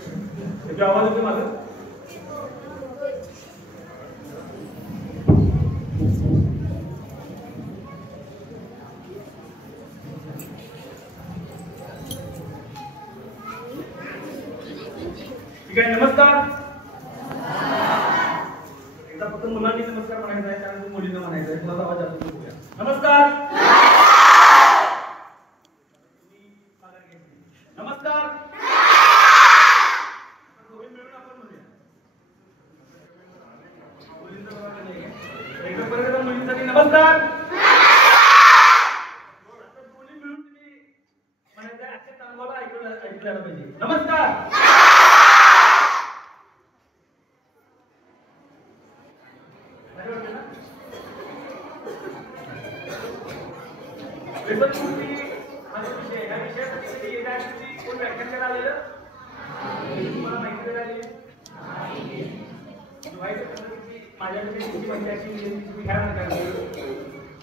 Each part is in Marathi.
त्याचा आवाज येतो माझा? ठीक आहे. नमस्कार. एकदा फक्त मुलांनी नमस्कार म्हणायचा आहे, कारण मुलींना म्हणायचं आहे. तुला आवाज जातो. नमस्कार. नमस्कार. मिळून आपण म्हणूया. मुलींसाठी नमस्कार. मुली मिळून तुम्ही म्हणायचं आहे, अख्ख्या तांदूळाला ऐकलं पाहिजे. नमस्कार.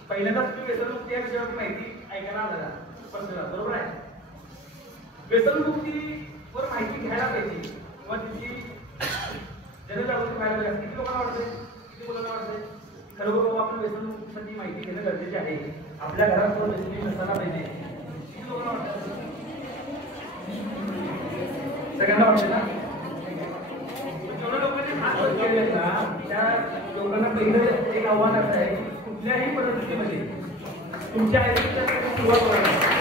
पहिल्यांदा तुम्ही व्यसनमुक्ती या विषयावर माहिती ऐकायला आला बरोबर आहे. व्यसनमुक्तीवर माहिती घ्यायला पाहिजे किंवा तिची जनजागृती व्हायला पाहिजे. किती लोकांना वाटते, किती मुलांना वाटते खरोखर आपण व्यसनमुक्तीसाठी माहिती घेणं गरजेचे आहे. आपल्या घरात व्यसनी नसायला पाहिजे. किती लोकांना वाटतं? सगळ्यांना वाटते ना? जेवढ्या लोकांनी हात वर केले ना त्या लोकांना पहिलं एक आव्हान असं आहे, कुठल्याही परिस्थितीमध्ये तुमच्या आयुष्यात सुरुवात करायला.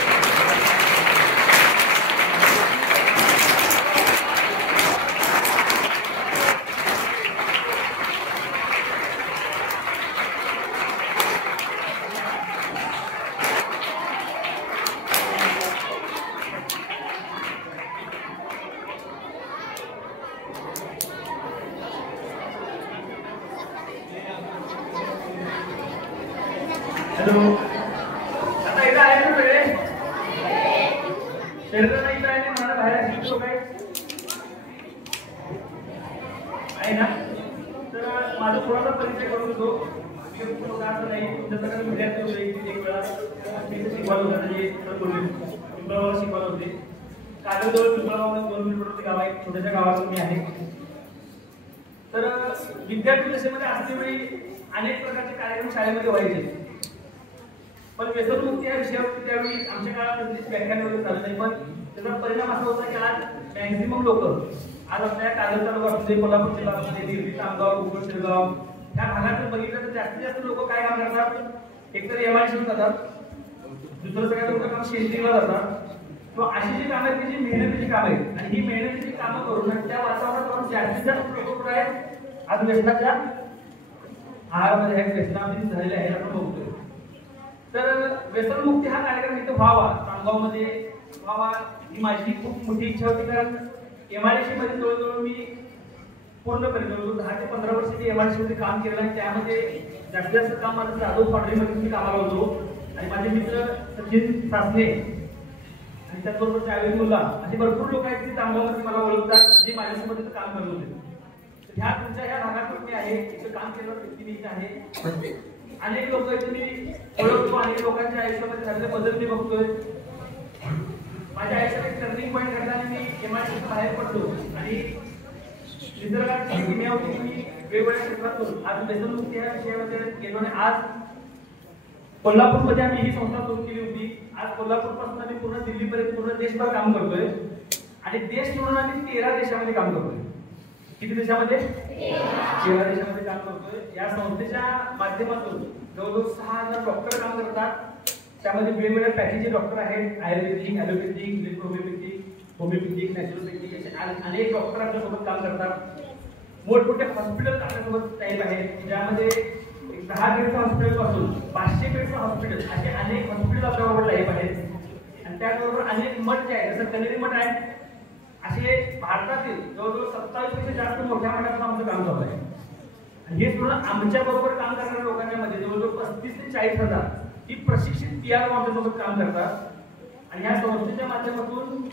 हॅलो, आता इथं आहे ना सगळे? शरीराला इथं आहे ना, मला बाहेर किती लोक आहे ना? तर माझा थोडासा परिचय करून देतो. असं नाही तुमच्या सगळ्या विद्यार्थी होते. एक वेळा मी शिकवायला होतं, म्हणजे पिंपळगावला शिकवायला होते. कागदजवळ पिंपळगावमध्ये 2 किलोमीटरचे गाव आहे. छोट्याशा गावातून मी आहे. तर विद्यार्थी दशेमध्ये असतेवेळी अनेक प्रकारचे कार्यक्रम शाळेमध्ये व्हायचे. पण व्यसनमुक्ती या विषयावरती त्यावेळी आमच्या काळात व्याख्यान वगैरे झालं नाही. पण त्याचा परिणाम असा होता की आज मॅक्झिमम लोक आज आपल्या कागद तालुक्यामध्ये, कोल्हापूर जिल्ह्यामध्ये, दिल्ली, तामगाव, कुकड, शिरगाव या भागात बघितलं तर जास्तीत जास्त लोक काय काम करतात, एकतर एमआयडीसी जातात, दुसरं सगळ्यात मोठं काम शेतीला जातात. किंवा अशी जी कामं आहेत जी मेहनतीची कामं आहेत. आणि ही मेहनतीची कामं करून त्या वातावरणात राहून जास्तीत जास्त लोक आहेत आज व्यसनाच्या आहारामध्ये आहेत, व्यसनामध्ये झालेले आहेत आपण बघतोय. तर व्यसनमुक्ती हा कार्यक्रम इथं व्हावा, तामगावमध्ये व्हावा ही माझी खूप मोठी इच्छा होती. कारण एमआयडीसी मध्ये जवळजवळ मी पूर्णपणे 10 ते 15 वर्ष मी एमआयडीसी मध्ये काम केलं आहे. त्यामध्ये जास्तीत जास्त काम माझं जाधव फॉडरीमध्ये मी कामाला होतो. आणि माझे मित्र सचिन सासने आणि त्याचबरोबर जावेद मुल्ला असे भरपूर लोक आहेत की तामगावमध्ये मला ओळखतात, जे माझ्यासोबत इथं काम करत होते. ह्या तुमच्या ह्या भागात मी आहे, इथं काम केलं व्यक्ती मी इथं आहे. अनेक लोक इथे मी ओळखतो, अनेक लोकांच्या आयुष्यामध्ये झालेले बदल मी बघतोय. माझ्या आयुष्यात एक टर्निंग पॉईंट घडल्याने मी एमआयडीसी बाहेर पडलो आणि निसर्गात किमया होती की मी वेगवेगळ्या क्षेत्रातून आज व्यसनमुक्ती या विषयामध्ये गेलो. आणि आज कोल्हापूरमध्ये आम्ही ही संस्था सुरू केली होती. आज कोल्हापूरपासून आम्ही पूर्ण दिल्लीपर्यंत पूर्ण देशभर काम करतोय. आणि देश सोडून आम्ही 13 देशामध्ये काम करतोय. किती देशामध्ये? 13 देशामध्ये काम करतोय. या संस्थेच्या माध्यमातून जवळजवळ 6000 डॉक्टर काम करतात. त्यामध्ये वेगवेगळ्या पॅकेजचे डॉक्टर आहेत. आयुर्वेदिक, ॲलोपॅथिक, इलेक्ट्रोहोमिओपॅथिक, होमिओपॅथिक, नॅचरोपॅथिक असे अनेक डॉक्टर आपल्यासोबत काम करतात. मोठमोठे हॉस्पिटल आपल्यासोबत टाईप आहेत, ज्यामध्ये 10 बेडचं हॉस्पिटल पासून 500 बेडचं हॉस्पिटल असे अनेक हॉस्पिटल आपल्याबरोबर टाईप आहेत. आणि त्याचबरोबर अनेक मठ जे आहेत, जसं कनेरी मठ आहेत, असे भारतातील जवळजवळ 27 पेक्षा जास्त मोठ्या मठातून आमचं काम चालू आहे. आणि हे सोडून आमच्या बरोबर काम करणाऱ्या लोकांच्या मध्ये जवळजवळ 35 ते 40 हजार ही प्रशिक्षित PRO आमच्यासोबत काम करतात. आणि ह्या संस्थेच्या माध्यमातून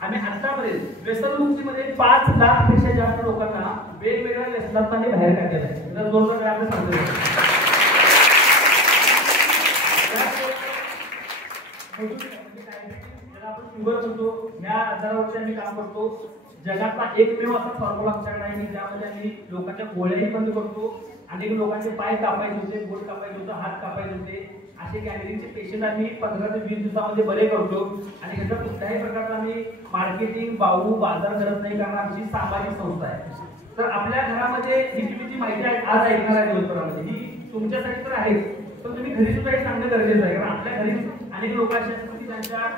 आम्ही आतापर्यंत व्यसनमुक्तीमध्ये 5 लाखपेक्षा जास्त लोकांना वेगवेगळ्या व्यसनातून बाहेर काढलेलं आहे. जर 2 प्रकारे आपण सांगतो आपण शुगर म्हणतो, ह्या आजारावरती आम्ही काम करतो. जगातला एकमेव असा फॉर्म्युला आमच्याकडे आहे की ज्यामध्ये आम्ही लोकांच्या गोळ्याही बंद करतो. अनेक लोकांचे पाय कापायचे होते, बोट कापायचे होते, हात कापायचे होते, असे गँग्रीनचे पेशंट आम्ही 15 ते 20 दिवसामध्ये बरे करतो. आणि ह्याचा कुठल्याही प्रकारचा आम्ही मार्केटिंग बाजार करत नाही, कारण आमची सामाजिक संस्था आहे. तर आपल्या घरामध्ये ही तुम्ही जी माहिती आज ऐकणार आहे दिवसभरामध्ये, ही तुमच्यासाठी तर आहे, पण तुम्ही घरी सुद्धा हे सांगणं गरजेचं आहे. कारण आपल्या घरी अनेक लोक असे असतात की त्यांच्या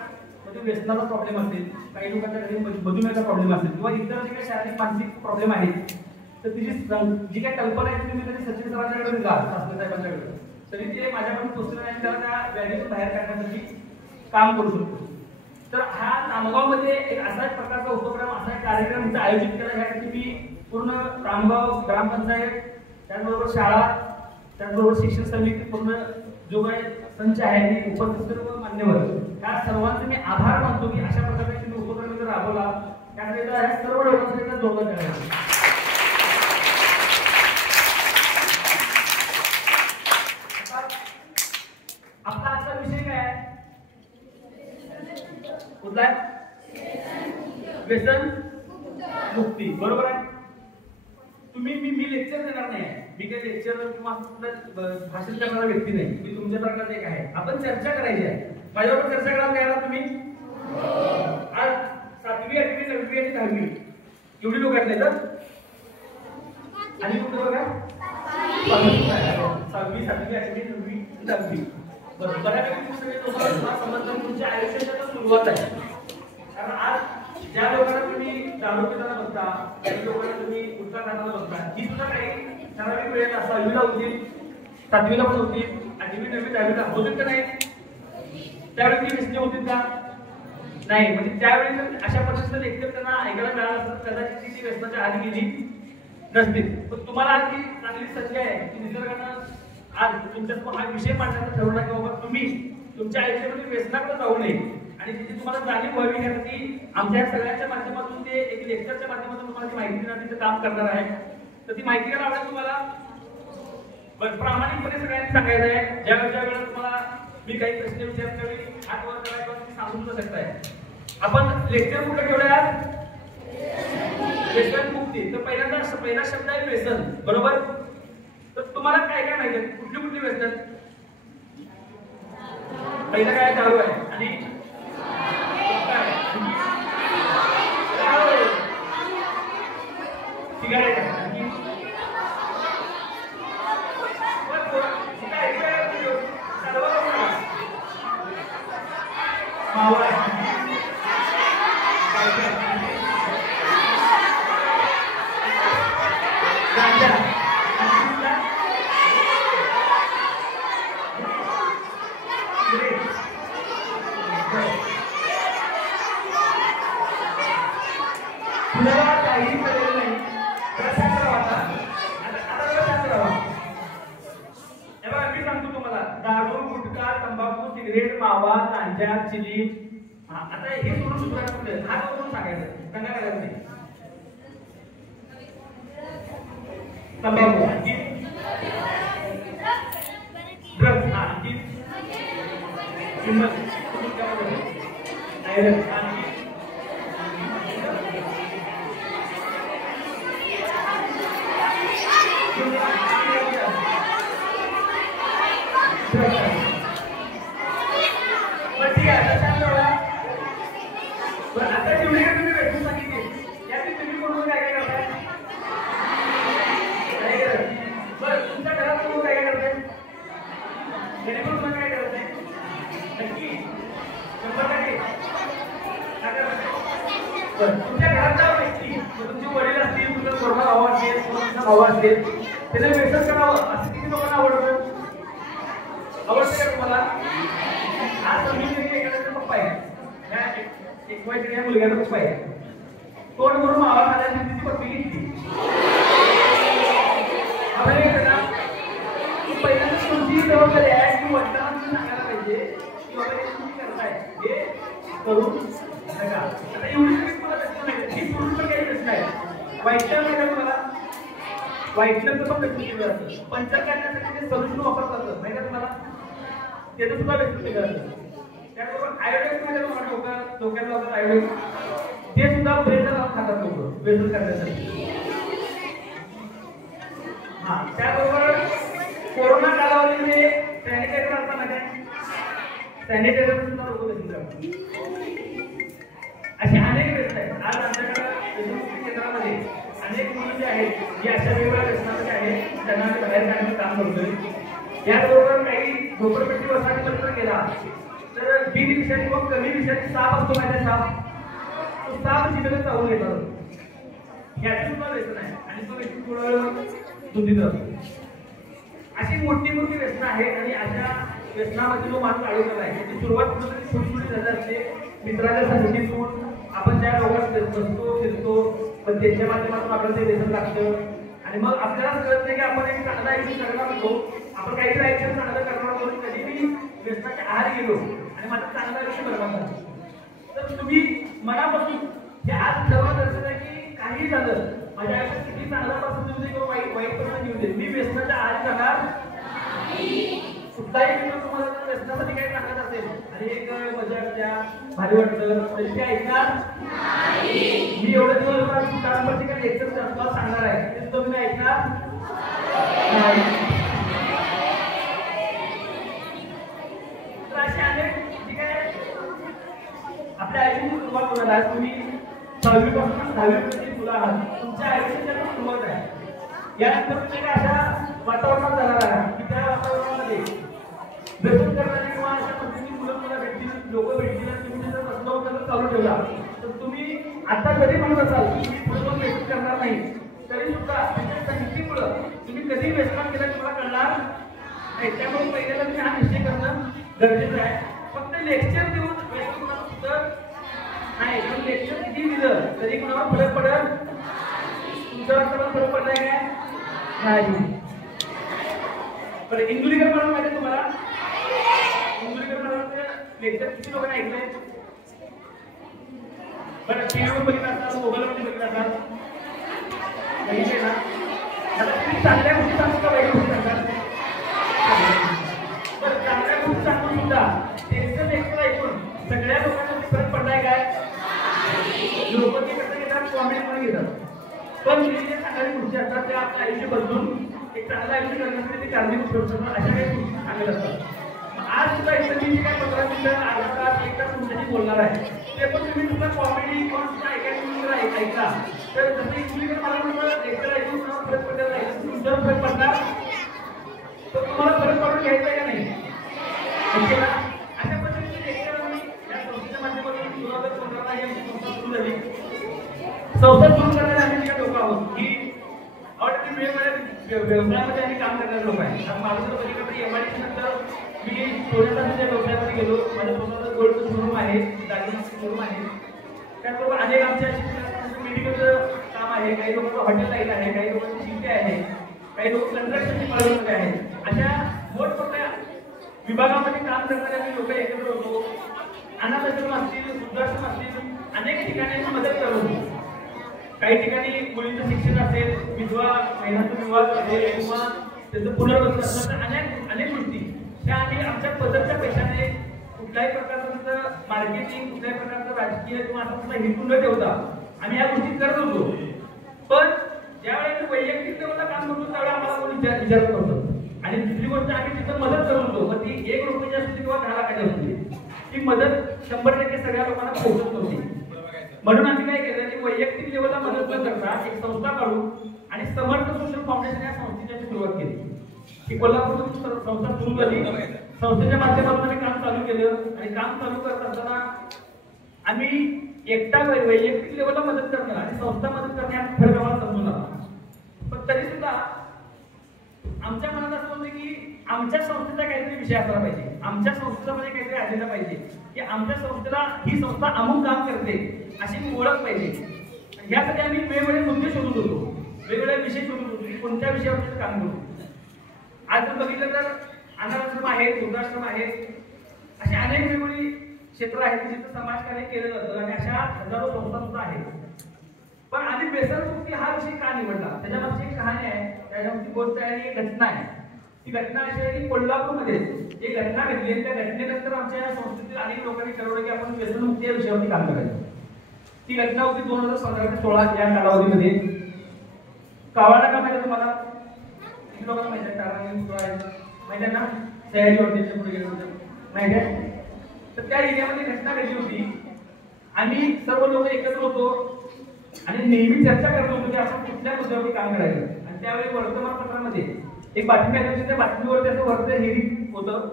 व्यसनाचा प्रॉब्लेम असेल, काही लोकांच्या घरी मधुमेहाचा प्रॉब्लेम असेल, किंवा इतर जे काही शारीरिक मानसिक प्रॉब्लेम आहेत, तर तिची जी काही कल्पना आहे तुम्ही कधी सचिन सरांच्याकडे जा, शास्त्री साहेबांच्याकडे, तरी ते माझ्याकडून पोचले नाही, त्याला त्या व्याधीतून बाहेर काढण्यासाठी काम करू शकतो. तर हा नामगावमध्ये एक असा एक प्रकारचा उपक्रम, असा एक कार्यक्रम आयोजित केला. ह्यासाठी मी पूर्ण नामगाव ग्रामपंचायत, त्याचबरोबर शाळा, त्याचबरोबर शिक्षण समिती, पूर्ण जो काही संच आहे, उपस्थित सर्व मान्यवर, ह्या सर्वांचे मी आभार मानतो की अशा प्रकारचा तुम्ही उपक्रम जर राबवला, त्याकरिता ह्या सर्व लोकांसाठी जोडलं करायचं. आपला आजचा विषय काय आहे? कुठला आहे? व्यसन मुक्ती. बरोबर आहे. तुम्ही मी लेक्चर देणार नाही, मी काही लेक्चर किंवा भाषण करणारा व्यक्ती नाही, मी तुमच्यासारखाच एक आहे. आपण चर्चा करायची आहे. माझ्याबरोबर चर्चा करायला तयार तुम्ही? आज 7वी 8वी 9वी आणि 10वी एवढी लोक आहेत, नाही तर आणि कुठं बघा 6वी 7वी 8वी 9वी 10वी. बरं, बऱ्यापैकी सगळे तुम्हाला समजतात तुमच्या आयुष्याच्या सुरुवात आहे. कारण आज ज्या लोकांना तुम्ही दारू पिताना बघता, काही लोकांना तुम्ही गुटखा खाताना बघता, ही सुद्धा काही ठराविक वेळेला 6वीला होतील, 7वीला पण होतील, 8वी 9वी 10वीला होतील का नाही? त्यावेळी ती व्यसने होतील का? नाही. म्हणजे त्यावेळी जर अशा पद्धतीचं लेक्चर त्यांना ऐकायला मिळालं असतं, कदाचित ती व्यसनाच्या आधी गेली नसतील. पण तुम्हाला आज ही चांगली संधी आहे की निसर्गानं आज तुमच्यासमोर हा विषय मांडण्याचा ठरवला की बाबा तुम्ही तुमच्या आयुष्यामध्ये व्यसनाकडे जाऊ नये, आणि तिथे तुम्हाला जाणीव व्हावी यासाठी आमच्या सगळ्यांच्या माध्यमातून ते एक लेक्चरच्या माध्यमातून तुम्हाला ती माहिती देण्याचं काम करणार आहे. तर ती माहिती घ्यायला आवडेल तुम्हाला? प्रामाणिकपणे सगळ्यांनी सांगायचं आहे. ज्या वेळेला तुम्हाला मी काही प्रश्न विचारल्या वेळी हात वर करायचा तुम्ही सांगू सुद्धा शकताय. आपण लेक्चर कुठे ठेवलं आज? व्यसन मुक्ती. तर पहिला शब्द आहे व्यसन, बरोबर? तर तुम्हाला काय काय माहिती आहे? कुठली व्यसन? पहिला काय? दारू आहे. आणि सिगारेट आहे. मावा आहे. मावा, गांजा, चिली, आता हे सोडून दुसऱ्या हा करून सांगायचं, त्यांना करायचं नाही. तंबाखू, आणखी ड्रग्स, आणखी किंमत, आयरन, आणखी तुमच्या घरातला व्यक्ती, तुमचे वडील असतील, तुमचा स्वतः भाऊ असेल, भाऊ असेल, त्याला व्यसन करावं असं किती लोकांना आवडतं? आवडतं का तुम्हाला? आज तुम्ही एखाद्याचा पप्पा आहे, एक मैत्रिणी मुलग्याचा पप्पा आहे, तोंड करून आवाज आल्या तिची पप्पी घेतली. पहिल्यांदा तुमची जबाबदारी आहे की वडिलांना तुम्ही सांगायला पाहिजे की बाबा हे तुम्ही करताय, हे करून नका. आता एवढी तरी तुम्हाला प्रश्न नाही, ही सोडून पण काही प्रश्न आहे. वाईटलं नाही का तुम्हाला? वाईटलं पण व्यक्त केलं जातं. पंचर करण्यासाठी जे सोल्युशन वापरतात माहिती आहे तुम्हाला? त्याचं सुद्धा व्यक्त केलं जातं. त्याबरोबर आयोडेक्स मध्ये डोक्याला लावतात आयोडेक्स, ते सुद्धा ब्रेडला लावून खातात लोक व्यसन करण्यासाठी. हा, त्याबरोबर कोरोना कालावधीमध्ये सॅनिटायझर असताना काय सॅनिटायझर सुद्धा लोक व्यसन करतात. असे अनेक व्यसन आहेत. आज आमच्याकडे व्यसनमुक्ती केंद्रामध्ये अनेक मुलं जे आहेत जी अशा वेगवेगळ्या व्यसनामध्ये आहेत त्यांना आम्ही बाहेर काढण्याचं काम करतोय. याचबरोबर काही झोपडपट्टी वसाहतीमध्ये जर गेला तर बिनविषारी व कमी विषारी साप असतो माहिती साप, तो साप जिभेला चावून घेतात. याचे सुद्धा व्यसन आहे आणि तो व्यसन थोडं दुधीत असतो. अशी मोठी मोठी व्यसनं आहेत आणि अशा व्यसनामध्ये जो माणूस अडकलेला आहे त्याची सुरुवात कुठेतरी छोटी छोटी झाली असते. मित्राच्या संगतीतून आपण ज्या लोकांत बसतो फिरतो पण त्यांच्या माध्यमातून आपल्याला ते व्यसन लागतं आणि मग आपल्याला कळत नाही की आपण एक चांगला आयुष्य करणार होतो, आपण काहीतरी आयुष्य चांगलं करणार होतो, कधी मी व्यसनाच्या आहारी गेलो आणि माझं चांगलं आयुष्य बरबाद झालं. तर तुम्ही मनापासून हे आज ठरवत असेल की काही झालं माझ्या आयुष्यात किती चांगला प्रसंग येऊ दे किंवा वाईट प्रसंग येऊ दे, मी व्यसनाच्या आहारी जाणार कुठलाही मित्र तुम्हाला व्यसनासाठी काही सांगत असेल आणि एक मजा द्या भारी वाटतं तरी ते ऐकणार नाही. मी एवढे दिवस कामावरती काही लेक्चर सांगणार आहे ते तुम्ही ऐकणार नाही. तर असे अनेक ठीक आहे आपल्या आयुष्याची सुरुवात होणार आहे. तुम्ही 6वी पासून 10वी पर्यंत मुलं आहात, तुमच्या आयुष्याची सुरुवात आहे. यानंतर तुम्ही अशा वातावरणात जाणार आहे की त्या वातावरणामध्ये व्यसन करणारी किंवा अशा पद्धतीने मुलं भेटतील, लोक भेटतील आणि तुम्ही जर रस्ता चालू ठेवला तर तुम्ही आता जरी म्हणत असाल की मी पुढे व्यसन करणार नाही तरी सुद्धा त्याच्या संगतीमुळं तुम्ही कधी व्यसन केलं तुम्हाला कळणार नाही. त्यामुळे पहिल्यांदा तुम्ही हा निश्चय करणं गरजेचं आहे. फक्त लेक्चर देऊन व्यसन कुणाला सुद्धा नाही, पण लेक्चर किती दिलं तरी कुणाला फरक पडत तुमच्या वाटतं फरक पडलाय काय नाही. बरं इंदुरीकर म्हणून माहिती तुम्हाला लेक्चर किती लोकांना ऐकलंय? बरं टीव्हीवर बघितलं असतात, मोबाईलवर बघितलं असतात, बघितले ना? आता तुम्ही चांगल्या गोष्टी सांगू का वाईट गोष्टी सांगतात? बरं चांगल्या गोष्टी सांगून सुद्धा त्यांचं लेक्चर ऐकून सगळ्या लोकांना फरक पडलाय काय? लोक ते कसं घेतात कॉमेंट मध्ये घेतात, पण जे चांगल्या गोष्टी असतात त्या आपलं आयुष्य बदलून एक चांगलं आयुष्य करण्यासाठी ते कारणीभूत ठरू शकतात. अशा काही गोष्टी सांगत असतात. आज सुद्धा इथं मी काय 15 मिनिटं अर्धा तास एक तास तुमच्याशी बोलणार आहे ते पण तुम्ही सुद्धा कॉमेडी किंवा सुद्धा ऐकायला ऐकला तर जसं इंग्लिश मला म्हटलं लेक्चर ऐकून तुम्हाला फरक पडलेला आहे तुमच्यावर फरक पडणार तर तुम्हाला फरक पडून घ्यायचा आहे का नाही? अशा पद्धतीने लेक्चर आम्ही या संस्थेच्या माध्यमातून 2015 ही आमची संस्था सुरू झाली. संस्था सुरू करण्यासाठी आम्ही जे लोक आहोत की ऑलरेडी वेगवेगळ्या व्यवसायामध्ये आम्ही काम करणारे लोक आहे. माझं जर पलीकडे MIDC नंतर मी सोन्याच्या व्यवसायामध्ये गेलो. माझ्या स्वतःचं गोल्डचं शोरूम आहे, दागिन्याचं शोरूम आहे. त्याचबरोबर अनेक आमच्या मेडिकलचं काम आहे, काही लोक हॉटेल लाईन आहे, काही लोकांची शिल्पे आहे, काही लोक कंस्ट्रक्शनची पाळीमध्ये आहेत. अशा मोठमोठ्या विभागामध्ये काम करणारे आम्ही लोक एकत्र होतो. अनाथाश्रम असतील, वृद्धाश्रम असतील, अनेक ठिकाणी आम्ही मदत करत होतो. काही ठिकाणी मुलींचं शिक्षण असेल, विधवा महिलांचा विवाह असेल किंवा त्याचं पुनर्वसन असेल, तर अनेक गोष्टी त्या आम्ही आमच्या पदरच्या पैशाने कुठल्याही प्रकारचं मार्केटिंग, कुठल्याही प्रकारचं राजकीय किंवा असं हेतू न ठेवता आम्ही या गोष्टी करत होतो. पण ज्यावेळेस आम्ही वैयक्तिक लेवलला काम करतो त्यावेळेस आम्हाला कोणी विचारत नव्हतं. आणि दुसरी गोष्ट आम्ही तिथं मदत करत होतो. मग ती 1 रुपयाची असते किंवा 10 लाखाची असते, ती मदत 100% सगळ्या लोकांना पोहोचत नव्हती. म्हणून आम्ही काय केलं की वैयक्तिक लेवलला मदत न करता एक संस्था काढून आणि समर्थ सोशल फाउंडेशन या संस्थेची सुरुवात केली. ही कोल्हापूरची संस्था सुरू झाली. संस्थेच्या माध्यमातून आम्ही काम चालू केलं आणि काम चालू करत असताना आम्ही एकटा वैयक्तिक लेवलला मदत करणं आणि संस्था मदत करणे हा फरक आम्हाला समजून आला. पण तरी सुद्धा आमच्या मनात असं होतं की आमच्या संस्थेचा काहीतरी विषय असला पाहिजे, आमच्या संस्थेमध्ये काहीतरी आलेला पाहिजे की आमच्या संस्थेला ही संस्था अमुक काम करते अशी ओळख पाहिजे. यासाठी आम्ही वेगवेगळे मुद्दे शोधत होतो, वेगवेगळे विषय शोधत होतो की कोणत्या विषयावर काम करू. आज जर बघितलं तर अनाथाश्रम आहेत, वृद्धाश्रम आहेत, अशी अनेक वेगवेगळी क्षेत्र आहेत की जिथं समाजकार्य केलं जातं आणि अशा हजारो संस्था सुद्धा आहेत. पण आम्ही व्यसनमुक्ती हा विषय का निवडला त्याच्या मागची एक कहाणी आहे, त्याच्या मागची गोष्ट आहे आणि एक घटना आहे. ती घटना अशी आहे की कोल्हापूरमध्ये एक घटना घडली आणि त्या घटनेनंतर आमच्या या संस्थेतील अनेक लोकांनी ठरवलं की आपण व्यसनमुक्ती या विषयावरती काम करायचं. ती घटना होती 2015 ते 16 या कालावधीमध्ये. कावळा का माहिती तुम्हाला? किती लोकांना माहिती आहे? माहिती आहे ना? सह्याद्री हॉटेलच्या पुढे गेलो होतो माहिती आहे. तर त्या एरियामध्ये घटना घडली होती. आम्ही सर्व लोक एकत्र होतो आणि नेहमी चर्चा करत होतो की आपण कुठल्या मुद्द्यावरती काम करायचं. आणि त्यावेळी वर्तमानपत्रामध्ये एक बातमी आली होती. त्या बातमीवर त्याचं वरचं हेडिंग होतं,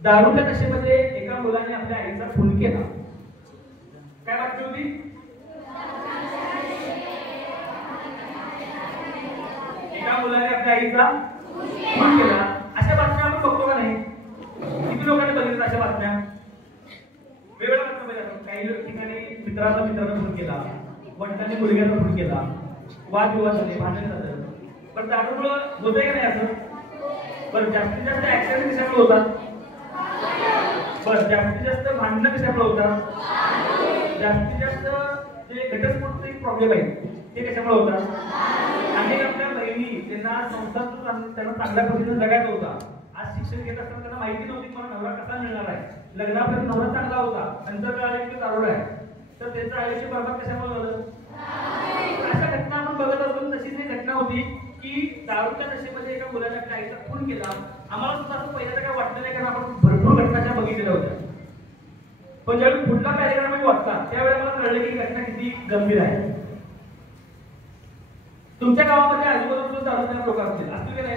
दारूच्या नशेमध्ये एका मुलाने आपल्या आईचा खून केला. काय बातमी होती? एका मुलाने आपल्या आईचा खून केला. अशा बातम्या आपण बघतो का नाही? किती लोकांनी बघितलं अशा बातम्या? वेगवेगळ्या बातम्या बघितल्या. काही ठिकाणी मित्रानं खून केला, वडिलांनी मुलग्याचा खून केला, वादविवाद झाले, भांडण झालं. पण दारूमुळं होतंय का नाही असं? बरं, जास्तीत जास्त ऍक्सिडेंट कशामुळे होतात? बरं, जास्तीत जास्त भांडणं कशामुळे होतात? जास्तीत जास्त जे घटस्फोटचे प्रॉब्लेम आहेत ते कशामुळे होतात? आणि आपल्या बहिणी त्यांना संसार त्यांना चांगल्या पद्धतीने जगायचा होता. आज शिक्षण घेत असताना त्यांना माहिती नव्हती मला नवरा कसा मिळणार आहे. लग्नापर्यंत नवरा चांगला होता, नंतर कळाले की दारुडा आहे. तर त्यांचं आयुष्य बरबाद कशामुळे झालं? अशा घटना आपण बघत असतो. तशीच एक घटना होती की दारूच्या नशेमध्ये एका मुलाने आपल्या आईचा खून केला. आम्हाला सुद्धा असं पहिल्यांदा काय वाटलं नाही, कारण आपण भरपूर घटना बघितलेल्या होत्या. पण ज्यावेळी पुढला कार्यक्रम मी वाचला त्यावेळेला मला कळलं की घटना किती गंभीर आहे. तुमच्या गावामध्ये आजूबाजूला दारूच्या लोक असतील की नाही?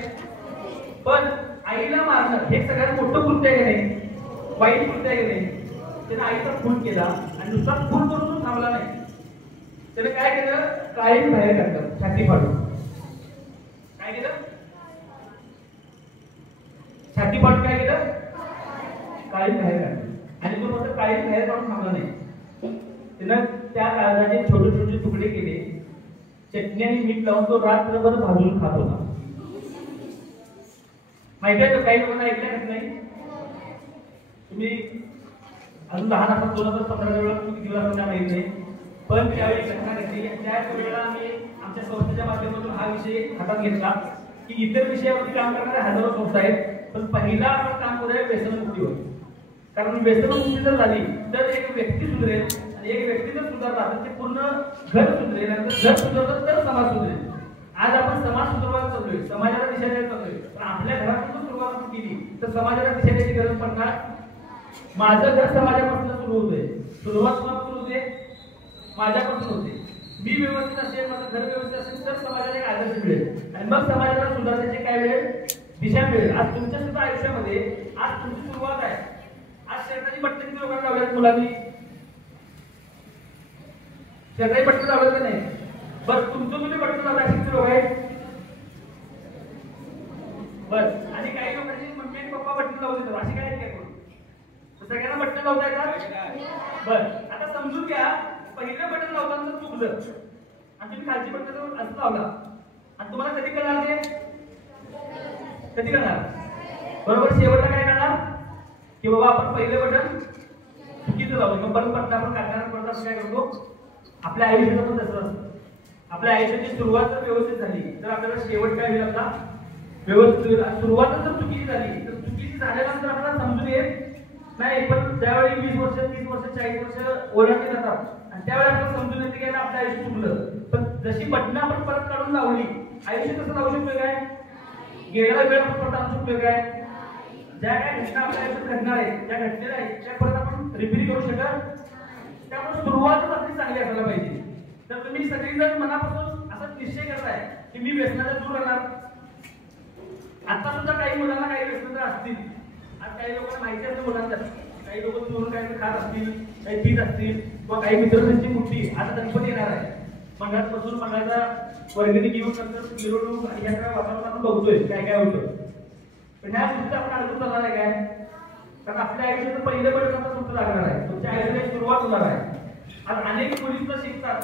पण आईला मारणं हे सगळ्यात मोठं कृत्य आहे की नाही? वाईट कृत्य आहे की नाही? त्याने आईचा खून केला आणि नुसता खून करून थांबला नाही. त्याने काय केलं? काळीज बाहेर काढलं, छाती फाडून. काय केलं? छाती फाडून काय केलं? काळीज बाहेर काढलं. आणि तो फक्त काळीज बाहेर काढून थांबला नाही. त्यानं त्या काळजाचे छोटे छोटे तुकडे केले, चटणी आणि मीठ लावून तो रात्रभर भाजून खात होता. माहिती आहे? काही लोकांना ऐकल्या नाही. तुम्ही अजून लहान असतात, 2015 वेळा तुम्ही किती वेळा माहित नाही. पण त्यावेळी घटना घडली. त्याच वेळेला आम्ही आमच्या संस्थेच्या माध्यमातून हा विषय हातात घेतला की इतर विषयावरती काम करणाऱ्या हजारो संस्था आहेत, पण पहिला आपण काम करूया व्यसनमुक्तीवर. कारण व्यसनमुक्ती जर झाली तर एक व्यक्ती सुधरेल, आणि एक व्यक्ती जर सुधारला तर ते पूर्ण घर सुधरेल, आणि घर सुधारलं तर समाज सुधरेल. आज आपण समाज सुधारवायला चाललोय, समाजाला दिशा द्यायला चाललोय. पण आपल्या घरातून सुरुवात केली तर समाजाला दिशा द्यायची गरज पडणार. माझं घर समाजापासून सुरू होते. सुरुवात कुणापासून होते? माझ्यापासून होते. मी व्यवस्थित असेल, माझं घर व्यवस्थित असेल तर समाजाला एक आदर्श मिळेल, आणि मग समाजाला सुधारण्याची काय मिळेल? दिशा मिळेल. आज तुमच्या सुद्धा आयुष्यामध्ये आज तुमची सुरुवात आहे. आज शर्टाची बटणं किती लोकांना लावल्यात मुलांनी? शर्टाची बटणं लावल्यात का नाही? बरं, तुमचं तुम्ही बटणं लावला किती लोक आहेत? बरं, आणि काही लोकांची मम्मी आणि पप्पा बटणं लावू देतात, अशी काय आहेत काय? सगळ्यांना बटणं लावता येतात? बरं, आता समजून घ्या, पहिलं बटन लावताना चुकलं आणि तुम्ही खालची बटन असं लावला, आणि तुम्हाला कधी कळणार ते? कधी कळणार? बरोबर, शेवटला काय कळणार की बाबा आपण पहिलं बटन चुकीचं लावलं. मग परत आपण काढणार, परत आपण काय करतो? आपल्या आयुष्याचं पण तसं असतं. आपल्या आयुष्याची सुरुवात जर व्यवस्थित झाली तर आपल्याला शेवट काय होईल? आपला व्यवस्थित. सुरुवातच जर चुकीची झाली तर चुकीची झाल्यानंतर आपल्याला समजून येत नाही. पण ज्यावेळी 20 वर्ष, 30 वर्ष, 40 वर्ष ओलांडली जातात आणि त्यावेळी आपल्याला समजून येते की आपलं आयुष्य चुकलं. पण जशी बटणं आपण परत काढून लावली, आयुष्य कसं लावू शकतोय काय? गेलेला वेळ आपण परत आणू शकतोय काय? ज्या काय घटना आपल्या आयुष्यात घडणार आहेत, ज्या घटनेला आहेत, त्या परत आपण रिपीट करू शकत. त्यामुळे सुरुवातच आपली चांगली असायला पाहिजे. तर तुम्ही सगळीजण मनापासून असा निश्चय करताय की मी व्यसनाच्या दूर राहणार. आता सुद्धा काही मुलांना काही व्यसन असतील. आज काही लोकांना माहिती असते मुलांना, काही लोक चोरून काही खात असतील, काही पीत असतील, किंवा काही मित्रांची मुठी. आता गणपती येणार आहे, मंडळात बसून मंडळाचा वर्गणी घेऊन नंतर मिरवणूक आणि ह्या सगळ्या वातावरण आपण बघतोय काय काय होतं. पण ह्या गोष्टी आपण अडकून जाणार आहे काय? कारण आपल्या आयुष्याचं पहिलं बटन आता तुमचं लागणार आहे, तुमच्या आयुष्याची सुरुवात होणार आहे. आज अनेक मुली सुद्धा शिकतात.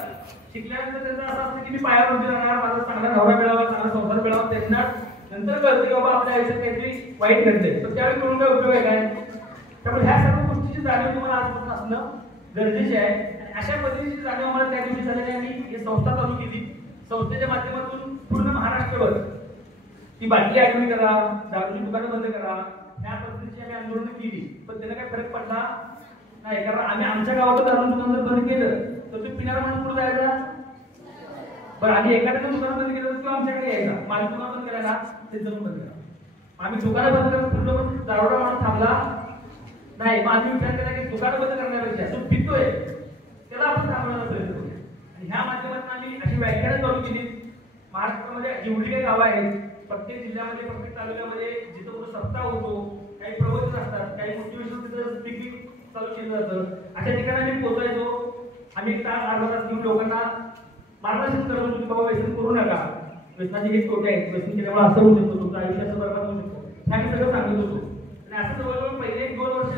शिकल्यानंतर त्यांचं असं असतं की मी पायावर उभी राहणार, माझा चांगला नवरा मिळावा, चांगला संसार मिळावा. त्यांना नंतर कळतं की बाबा आपल्या आयुष्यात काहीतरी वाईट घडलंय, तर त्यावेळी करून काय उपयोग आहे काय? त्यामुळे ह्या सर्व गोष्टीची जाणीव तुम्हाला आजपासून असणं गरजेचे आहे. आणि अशा पद्धतीची जाणीव आम्हाला त्या दिवशी झालेली. आम्ही ही संस्था चालू केली. संस्थेच्या माध्यमातून पूर्ण महाराष्ट्रभर ती बाटली आडवी करा, दारूची दुकानं बंद करा, ह्या पद्धतीची आम्ही आंदोलन केली, पण त्याला काय फरक पडला नाही. कारण आम्ही आमच्या गावात दारू दुकान जर बंद केलं तर तो पिणारा माणूस पुढे जायचा. बरं, आम्ही एखाद्याचं दुकान बंद केलं किंवा आमच्याकडे यायचा, माझं दुकान बंद करायला त्यांचं पण बंद करा. आम्ही दुकानं बंद करत पुढलं पण दारूचा माणूस थांबला नाही. मग आम्ही विचार केला की दुकानं बंद करण्यापेक्षा तो पितोय त्याला आपण थांबवण्याचा प्रयत्न करूया. आणि ह्या माध्यमातून आम्ही अशी व्याख्यानं चालू केली. महाराष्ट्रामध्ये जेवढी काही गावं आहेत, प्रत्येक जिल्ह्यामध्ये, प्रत्येक तालुक्यामध्ये जिथं कुठं सप्ताह होतो, काही प्रवचन असतात, काही मोटिवेशनल तिथं स्पीकिंग चालू केलं जातं, अशा ठिकाणी आम्ही पोहोचायचो. आम्ही एक तास अर्धा तास घेऊन लोकांना मार्गदर्शन करत होतो की बाबा व्यसन करू नका, व्यसनाचे हे तोटे आहेत, व्यसन केल्यामुळे असं होऊ शकतो, तुमचं आयुष्याचं बरबाद होऊ शकतो, हे आम्ही सगळं सांगत होतो. आणि असं जवळजवळ पहिले 1-2 वर्ष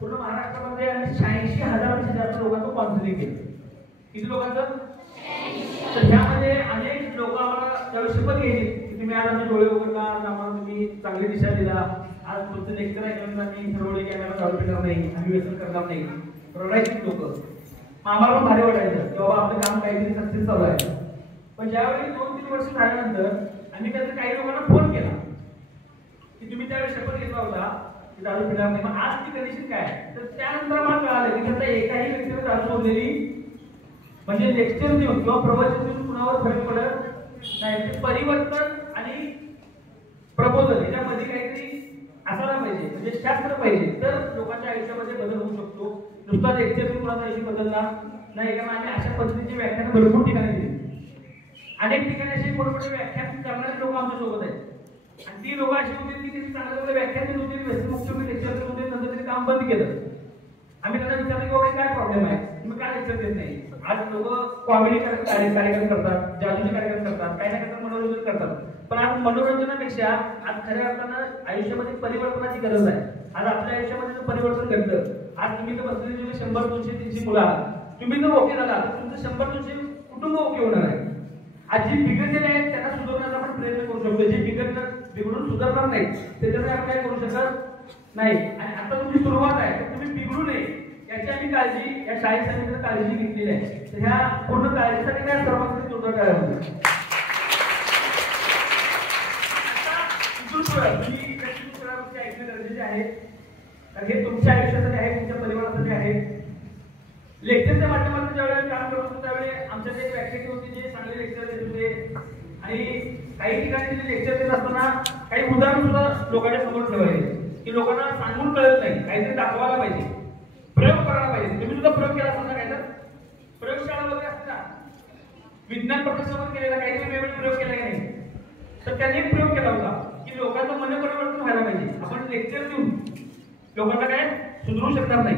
पूर्ण महाराष्ट्रामध्ये आम्ही 86,000 पेक्षा जास्त लोकांचं काउन्सिलिंग केलं. किती लोकांचं? तर ह्यामध्ये अनेक लोक आम्हाला त्यावेळी शपथ घ्यायची की तुम्ही आज आमचे डोळे उघडला, आज आम्हाला तुम्ही चांगली दिशा दिला, आज तुमचं लेक्चर ऐकलं आम्ही ठरवले की आम्हाला दारू पिणार नाही, आम्ही व्यसन करणार नाही. रडायची लोक. आम्हाला पण भारी वाटायचं की बाबा आपलं काम काहीतरी सक्सेस चालू आहे. पण ज्यावेळी 2-3 वर्ष झाल्यानंतर आम्ही त्याचं काही लोकांना फोन केला की तुम्ही त्यावेळी शपथ घेतला होता की दारू पिणार नाही, मग आज ती कंडिशन काय? तर त्यानंतर आम्हाला कळालं की त्याचा एकाही व्यक्तीने दारू सोडलेली म्हणजे लेक्चर देऊन किंवा प्रवचन देऊन कुणावर फरक पडत नाही. परिवर्तन आणि प्रबोधन याच्यामध्ये काहीतरी असायला पाहिजे, म्हणजे शास्त्र पाहिजे, तर लोकांच्या आयुष्यामध्ये बदल होऊ शकतो. नुसता लेक्चर देऊन कुणाचं आयुष्य बदलणार नाही. कारण आम्ही अशा पद्धतीची व्याख्यानं भरपूर ठिकाणी दिली. अनेक ठिकाणी अशी मोठमोठे व्याख्यान करणारे लोक आमच्या सोबत आहेत. आणि ती लोक अशी होती की त्यांनी चांगलं व्याख्यान देत होते, व्यसनमुक्त लेक्चर देत होते, नंतर त्यांनी काम बंद केलं. आम्ही त्यांना विचारलं की बाबा काय प्रॉब्लेम आहे, तुम्ही काय लेक्चर देत नाही? आज लोक कॉमेडी कार्यक्रम करतात, जादूचे कार्यक्रम करतात, काही ना काही मनोरंजन करतात. पण आज मनोरंजनापेक्षा आज खऱ्या अर्थानं आयुष्यामध्ये परिवर्तनाची गरज आहे. आज आपल्या आयुष्यामध्ये जर परिवर्तन घडलं, आज तुम्ही तर बसलेले तुम्ही 100, 200, 300 मुलं आहात, तुम्ही जर ओके झाला तर तुमचं 100, 200 कुटुंब ओके होणार आहे. आज जी बिघडलेले आहेत त्यांना सुधारण्याचा आपण प्रयत्न करू शकतो. जे बिघडून सुधारणार नाही त्याच्यामध्ये आपण काय करू शकत नाही. आणि आता तुमची सुरुवात आहे, तर तुम्ही बिघडू नये याची आम्ही काळजी या शाळेसाठी काळजी घेतलेली आहे. तर ह्या पूर्ण काळजीसाठी काय सर्वांसाठी जोरदार काय होतं तुम्ही ऐकणे गरजेचे आहे. कारण हे तुमच्या आयुष्यासाठी आहे, तुमच्या परिवारासाठी आहे. लेक्चरच्या माध्यमातून ज्यावेळेला काम करत होतो त्यावेळी आमच्या जे फॅकल्टी होती जे चांगले लेक्चर देत होते आणि काही ठिकाणी जे लेक्चर देत असताना काही उदाहरण सुद्धा लोकांच्या समोर ठेवायचे की लोकांना सांगून कळत नाही, काहीतरी दाखवायला पाहिजे, प्रयोग करायला पाहिजे. तुम्ही सुद्धा प्रयोग केला असता काय तर प्रयोगशाळा वगैरे असते ना, विज्ञान प्रोफेसर केलेला काहीतरी वेगवेगळे प्रयोग केला नाही. तर त्यांनी एक प्रयोग केला होता की लोकांचं मन परिवर्तन व्हायला पाहिजे. आपण लेक्चर देऊन लोकांना काय सुधरू शकणार नाही,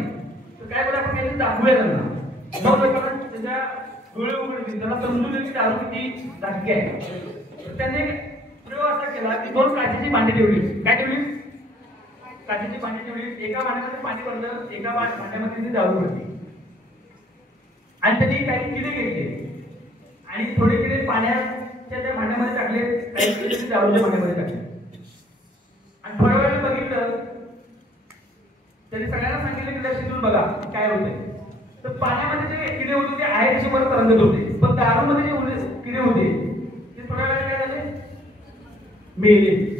तर काय बरं आपण काहीतरी दाखवूया त्यांना. मग लोकांना त्याच्या डोळे उघडतील, त्यांना समजून येईल की दारू किती धाकटी आहे. तर त्यांनी प्रयोग असा केला की 2 काचेची भांडी ठेवली. काय ठेवली? काचेची भांडी ठेवली. एका भांड्यामध्ये पाणी भरलं, एका भांड्यामध्ये ती दारू भरली. आणि त्यांनी काही किडे घेतले आणि थोडे किडे पाण्याच्या त्या भांड्यामध्ये टाकले, काही किडे दारूच्या भांड्यामध्ये टाकले. आणि थोड्या वेळाने बघितलं, त्यांनी सगळ्यांना सांगितलं की लक्ष देऊन बघा काय होते. तर पाण्यामध्ये जे किडे होते ते आहे तसे परत तरंगत होते, पण दारूमध्ये जे किडे होते ते थोड्या वेळाने काय झाले, मेले.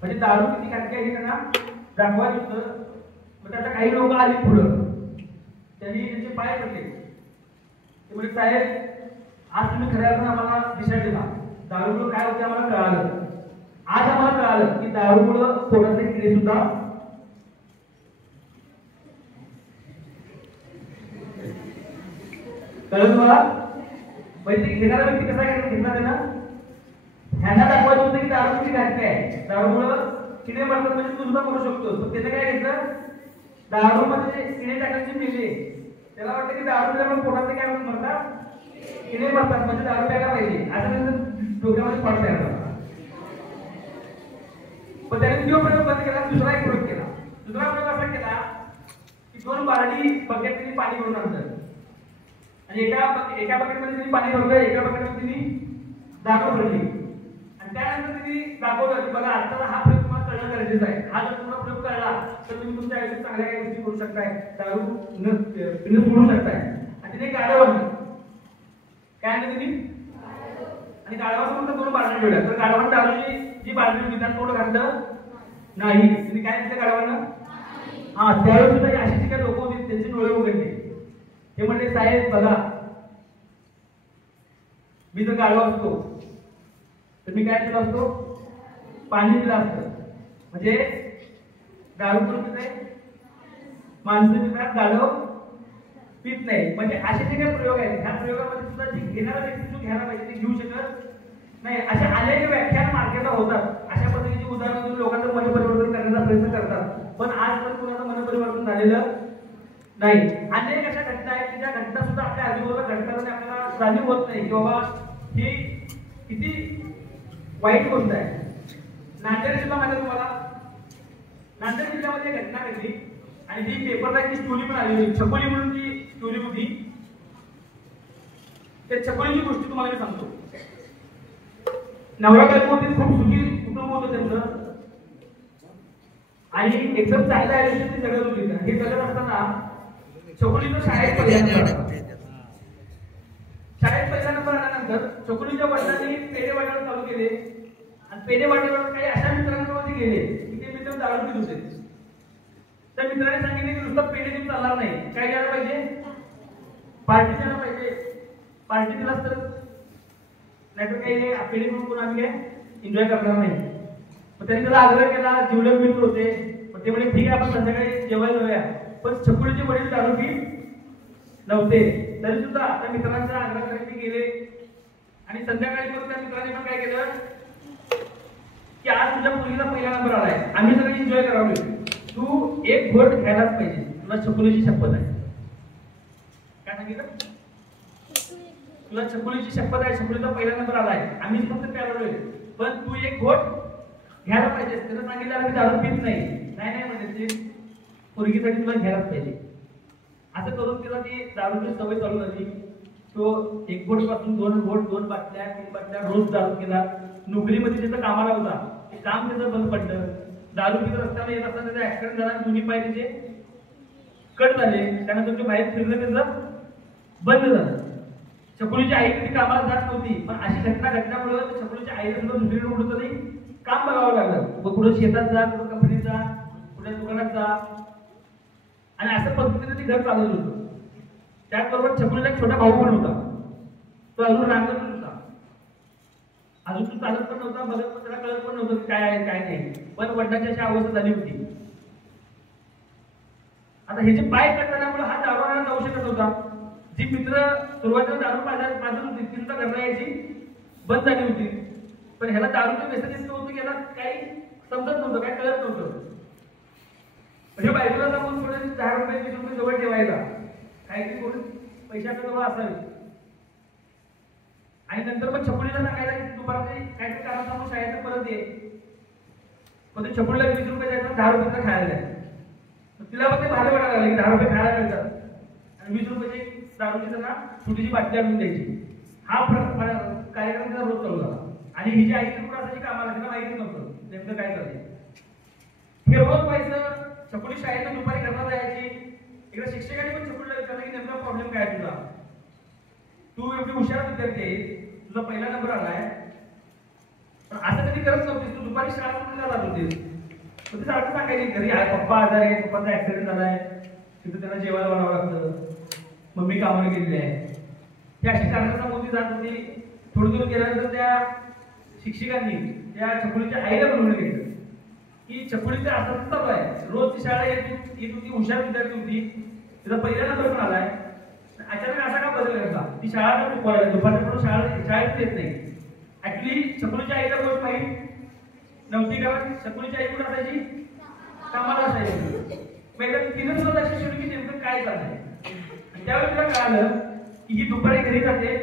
म्हणजे दारू किती घातली आहे त्यांना दाखवायचं होतं. मग त्याला काही लोक आली पुढं, त्यांनी त्यांचे पाय पडले. ते म्हणजे साहेब आज तुम्ही खऱ्या अर्थानं आम्हाला दिशा दिला, दारूमुळे काय होते आम्हाला कळालं. आज आम्हाला कळालं की दारूमुळे पोटातले किडे सुद्धा कळलं तुम्हाला. म्हणजे घेणारा व्यक्ती कसा घेतला त्यांना ह्यांना दाखवायचं होतं की दारू किती घातली आहे, दारूमुळं किडे मरतात म्हणजे तू सुद्धा करू शकतो. पण त्याने काय घेतलं, दारूमध्ये किडे टाकायचे मेले. त्याला वाटतं की दारू पिल्यामुळे पोटातले काय मरतात, किडे मरतात, म्हणजे दारू प्यायला पाहिजे असं त्यांचं डोक्यामध्ये पडत आहे. पण त्याने तो प्रयोग बंद केला, दुसरा एक प्रयोग केला. दुसरा प्रयोग असा केला की 2 बारडी बकेटमध्ये पाणी भरून आणलं आणि एका बकेटमध्ये त्यांनी पाणी भरलं, एका बकेटमध्ये त्यांनी दारू भरली. आणि त्यानंतर त्यांनी दाखवलं की बघा आजचा हा प्रयोग तुम्हाला कळणं गरजेचं आहे. हा जर तुम्हाला प्रयोग कळला तर तुम्ही तुमच्या आयुष्यात चांगल्या काही गोष्टी करू शकताय, दारू सोडू शकताय. आणि तिने गाडं वाढली. काय आणलं त्यांनी? आणि गाढवाचं फक्त 2 बाटल्या ठेवल्या, तर गाढवानं दारूची जी बाटली होती त्यात तोंड घातलं नाही. तुम्ही काय म्हटलं गाढवानं? हा, त्यावेळेस सुद्धा अशी जी काही लोक होती त्यांची डोळे उघडले. ते म्हणले साहेब बघा, मी जर गाढवा असतो तर मी काय केलं असतो, पाणी दिलं असतं. म्हणजे दारू पण पित नाही, माणसं पितात, गाढव पित नाही. म्हणजे असे जे काही प्रयोग आहेत, ह्या प्रयोगामध्ये सुद्धा जी घेणारा व्यक्ती जो घ्यायला पाहिजे ते घेऊ शकत नाही. अशा अनेक व्याख्यान मार्केटला होतात. अशा पद्धतीची उदाहरणं देऊन लोकांचं मन परिवर्तन करण्याचा प्रयत्न करतात, पण आजपर्यंत कुणाचं मन परिवर्तन झालेलं नाही. अनेक अशा घटना आहेत की ज्या घटना सुद्धा आपल्या आजूबाजूला घडतात आणि आपल्याला जाणीव होत नाही की बाबा ही किती वाईट गोष्ट आहे. नांदेड जिल्हा माहिती तुम्हाला, नांदेड जिल्ह्यामध्ये घटना घडली आणि ही पेपरला एक स्टोरी पण आली होती, छपोली म्हणून ती स्टोरी होती. त्या छपोलीची गोष्टी तुम्हाला मी सांगतो. नवरा बायकोमध्ये खूप सुखी कुटुंब होतं त्यांचं आणि एकदम चांगल्या आयुष्यात ते जगत होते. हे जगत असताना छकुलीचं शाळेत पहिला नंबर आल्यानंतर छकुलीच्या वडिलांनी पेढे वाटायला चालू केले आणि पेढे वाटेवर काही अशा मित्रांमध्ये गेले की ते मित्र दारू पित होते. त्या मित्राने सांगितले की नुसतं पेढे देऊन चालणार नाही, काय द्यायला पाहिजे, पार्टी द्यायला पाहिजे. पार्टी दिलास तर नाहीतर काही पेढे म्हणून कोण आम्ही काय एन्जॉय करणार नाही. मग त्यांनी त्याला आग्रह केला, जिवलग मित्र होते. मग ते म्हणजे ठीक आहे आपण संध्याकाळी जेवायला जाऊया. पण छकुलीचे वडील दारू पीत नव्हते, तरी सुद्धा त्या मित्रांच्या आग्रहासाठी गेले आणि संध्याकाळी मग त्या मित्रांनी पण काय केलं की आज तुझ्या मुलीला पहिला नंबर आलाय, आम्ही सगळे एन्जॉय करावे, तू एक घोट घ्यायलाच पाहिजे, तुला छकुलीची शपथ आहे. काय सांगितलं? तुला छकुलीची शपथ आहे, छकुलीचा पहिला नंबर आलाय, आम्ही फक्त प्यालोय, पण तू एक घोट घ्यायला पाहिजे. त्यानं सांगितलं आम्ही दारू पीत नाही. नाही नाही म्हणजे पोरगीसाठी तुला घ्यायलाच पाहिजे. असं करून तिला ती दारूची सवय चालू झाली. तो 1 घोट पासून 2 घोट, 2 बाटल्या, 3 बाटल्या रोज दारू केला. नोकरीमध्ये त्याचं कामाला होता, ते काम त्याचं बंद पडलं. दारू पित रस्त्याला येत असताना त्याचा ऍक्सिडेंट झाला, दोन्ही पाय त्याचे कट झाले. त्यानंतर ते बाहेर फिरणं त्याचं बंद झालं. छकुलीची आई कधी कामाला जात नव्हती, पण अशी घटना घडल्यामुळे छकुलीच्या आईला सुद्धा दुसरीकडे कुठं तरी काम बघावं लागलं. कुठं शेतात जा, कुठं कंपनीत जा, कुठे दुकानात जा आणि असं पद्धतीने ते घर चालत होतं. त्याचबरोबर छकुलीला एक छोटा भाऊ पण होता, तो अजून रांगत होता, अजून तो चालत पण नव्हता, बघत पण त्याला कळत पण नव्हतं काय आहे काय नाही. पण वडिलांची अशी अवस्था झाली होती. आता हे जे पाय कट झाल्यामुळे हा दारूला जाऊ शकत होता. जी मित्र सुरुवातीला दारू पाजत होती ती सुद्धा घरला यायची बंद झाली होती. पण ह्याला दारूचं व्यसन इतकं होतं की याला काही समजत नव्हतं, काही कळत नव्हतं. म्हणजे बायकोला जाऊन थोडे 10 रुपये 20 रुपये जवळ ठेवायचा, काहीतरी करून पैशाचा जवळ असावे. आणि नंतर मग छकुलीला सांगायला की दुपारचे काहीतरी कारणामुळे शाळेत परत ये. मग ते छकुलीला 20 रुपये द्यायचा, 10 रुपये खायला द्यायचा. तिला पण ते भारी वाटायला लागले की 10 रुपये खायला मिळतात आणि 20 रुपयाची दारूची त्यांना छोटीशी बाटली आणून द्यायची. हा कार्यक्रम त्याचा रोज चालू झाला. आणि ही जी आई कुठं असायची कामाला, तिला माहिती नव्हतं नेमकं काय चाललंय. हे रोज व्हायचं. छकुली शाळेत दुपारी घरला जायची. एकदा शिक्षकांनी पण छकुलीला विचारलं की नेमका प्रॉब्लेम काय तुझा, तू एवढी हुशार विद्यार्थी आहे, तुझा पहिला नंबर आलाय, पण असं कधी करत नव्हतीस, तू दुपारी शाळा कुठे जात होतीस. ती सारखं सांगायची घरी आहे पप्पा आजार आहे, पप्पाचा ऍक्सिडेंट झालाय, तिथं त्यांना जेवायला बनावं लागतं, मम्मी कामाला गेलेली आहे. ही अशी कारणाचा मोठी जात होती. थोडं दिवस गेल्यानंतर त्या शिक्षकांनी त्या छकुलीच्या आईला बोलवून घेतलं की छकुलीचं असं चालू आहे, रोज ती शाळा येत होती, हुशार विद्यार्थी होती, तिचा पहिला नंबर पण आलाय, अचानक असा का बदल घडला. ती शाळा दुपारच्या शाळेत येत नाही. ऍक्च्युली छकुलीच्या आईला गोष्ट माहीत नव्हती, कारण छकुलीची आई कुठे असायची, कामाला असायची. पहिल्या तिनं सुद्धा लक्ष ठेवलं की नेमकं काय चाललंय. त्यावेळी तिला कळालं की ही दुपारी घरी जाते,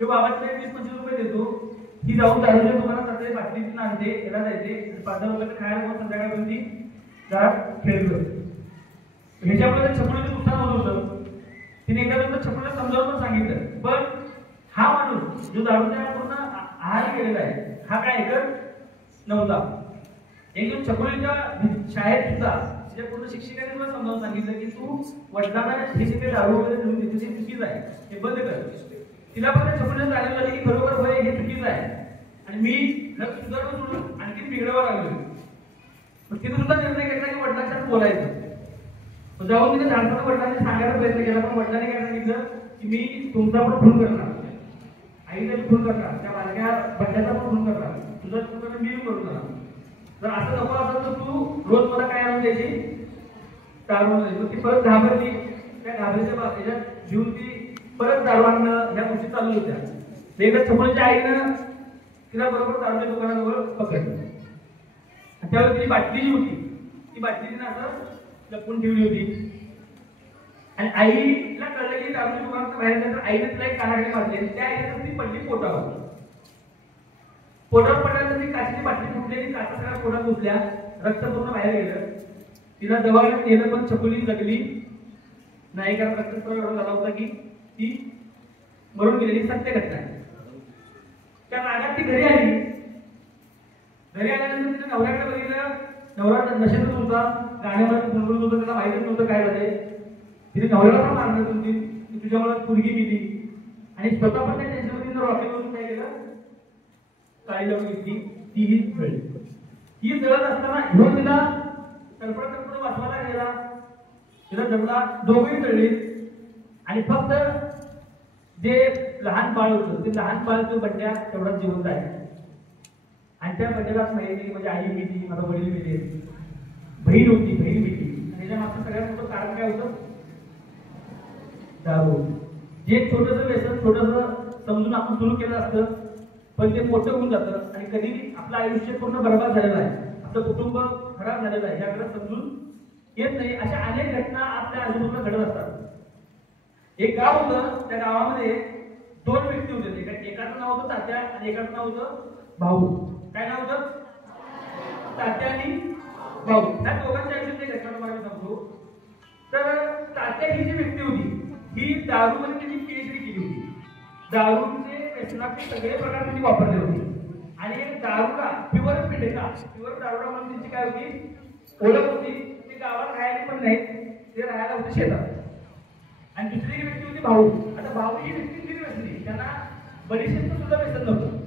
ते बाबांकडे 20-25 रुपये देतो, ही जाऊन दारूच्या दुकानात जाते, बाटली आणते, याला जायचे 5-10 रुपये खायला मग संध्याकाळपर्यंत ती जरा खेळतो. ह्याच्यामुळे छकुलीचं नुकसान होत होतं. तिने एकदा छकुलीला समजावून पण सांगितलं, पण हा माणूस जो दारूच्या पूर्ण आहारी गेलेला आहे, हा काय ऐकत नव्हता. एकदम छकुलीच्या शाळेत सुद्धा तिच्या पूर्ण शिक्षकांनी मला समजावून सांगितलं की तू वडिलांना हे सगळे दारू वगैरे देऊन देते चुकीच आहे, हे बंद कर. तिला पण त्या छकुलीला जाणीव झाली की खरोखर होय हे चुकीचं आहे आणि मी घर सुधारणं सोडून आणखी बिघडवा लागलो. मग तिने सुद्धा निर्णय घेतला की वडिलांच्यात बोलायचं. जाऊन तिने झाडताना वडिलांनी सांगायचा प्रयत्न केला, पण वडिलांनी काय सांगितलं की मी तुमचा पण खून करणार, आईचा खून करणार, त्या बारक्या बंड्याचा पण खून करणार, तुझा खून मी करू करणार. जर असं नको असेल तर तू रोज मला काय आणून द्यायची, दारू आणून. ती परत घाबरली. त्या घाबरीच्या बाबतीत घेऊन ती परत दारू आणणं ह्या गोष्टी चालू होत्या. एकदा छकुलीच्या आईनं तिला बरोबर दारूच्या दुकानाजवळ पकडलं. त्यावेळी तिची बाटली जी होती ती बाटली तिने असं लपवून ठेवली होती. आणि आईला कळलं की दारूच्या दुकानात बाहेर नंतर आईने तिला एक कानाखाली मारली आणि त्या आईने ती पडली पोटावर. पोटावर पडल्यानंतर ती काचेची बाटली फुटलेली, काचा सगळ्या पोटात घुसल्या, रक्त पूर्ण बाहेर गेलं. तिला दवाखान्यात नेलं पण छकुली जगली नाही, कारण रक्तस्राव एवढा झाला होता की ती मरून गेलेली सत्य घटना आहे. त्या रागात ती घरी आली. घरी आल्यानंतर तिने नवऱ्याकडे बघितलं. नवरा नशेतच होता, गाण्यामध्ये गुणगुणत होता, त्याला माहितीच नव्हतं काय झालंय. तिने नवऱ्याला पण मारलं होती की तुझ्यामुळे मुलगी गेली आणि स्वतः पण त्या टेन्शनमध्ये रॉकेट करून काय केलं, काळी लावून घेतली. तीही जळली. ही जळत असताना ह्यो तिला कल्पना वाचवायला गेला, तिला जगला, दोघेही जळली. आणि फक्त जे लहान बाळ होतं ते लहान बाळ जो बंड्या तेवढा जिवंत आहे. आणि त्या बंड्याला माहिती की माझी आई मेली, माझा वडील मेले, बहीण होती, बहीण मेली. आणि त्याच्या मागचं सगळ्यात मोठं कारण काय होतं, दारू. जे छोटंसं व्यसन छोटंसं समजून आपण सुरू केलं असतं पण ते मोठं होऊन जातं आणि कधी आपलं आयुष्य पूर्ण बरबाद झालेलं आहे, आपलं कुटुंब खराब झालेलं आहे, याकडे समजून येत नाही. अशा अनेक घटना आपल्या आजूबाजूला घडत असतात. एक गाव होतं, त्या गावामध्ये दोन व्यक्ती होते. एकाचं नाव होतं तात्या आणि एकाचं नाव होतं भाऊ. काय नाव होतं, तात्या आणि भाऊ. त्या दोघांच्या आयुष्यात एक घटना तुम्हाला सांगतो. तर तात्या ही जी व्यक्ती होती ही दारूमध्ये त्यांनी पीएचडी केली होती. दारूचे व्यसनाचे सगळे प्रकार त्यांनी वापरले होते आणि दारूला प्युअर पिंडका, प्युअर दारूला म्हणून त्यांची काय होती ओळख होती. ते गावात राहायला पण नाही, ते राहायला होते शेतात. आणि दुसरी व्यक्ती होती भाऊ. आता भाऊ ही व्यक्ती किती व्यसनी, त्यांना बडीशेपचं सुद्धा व्यसन नव्हतं.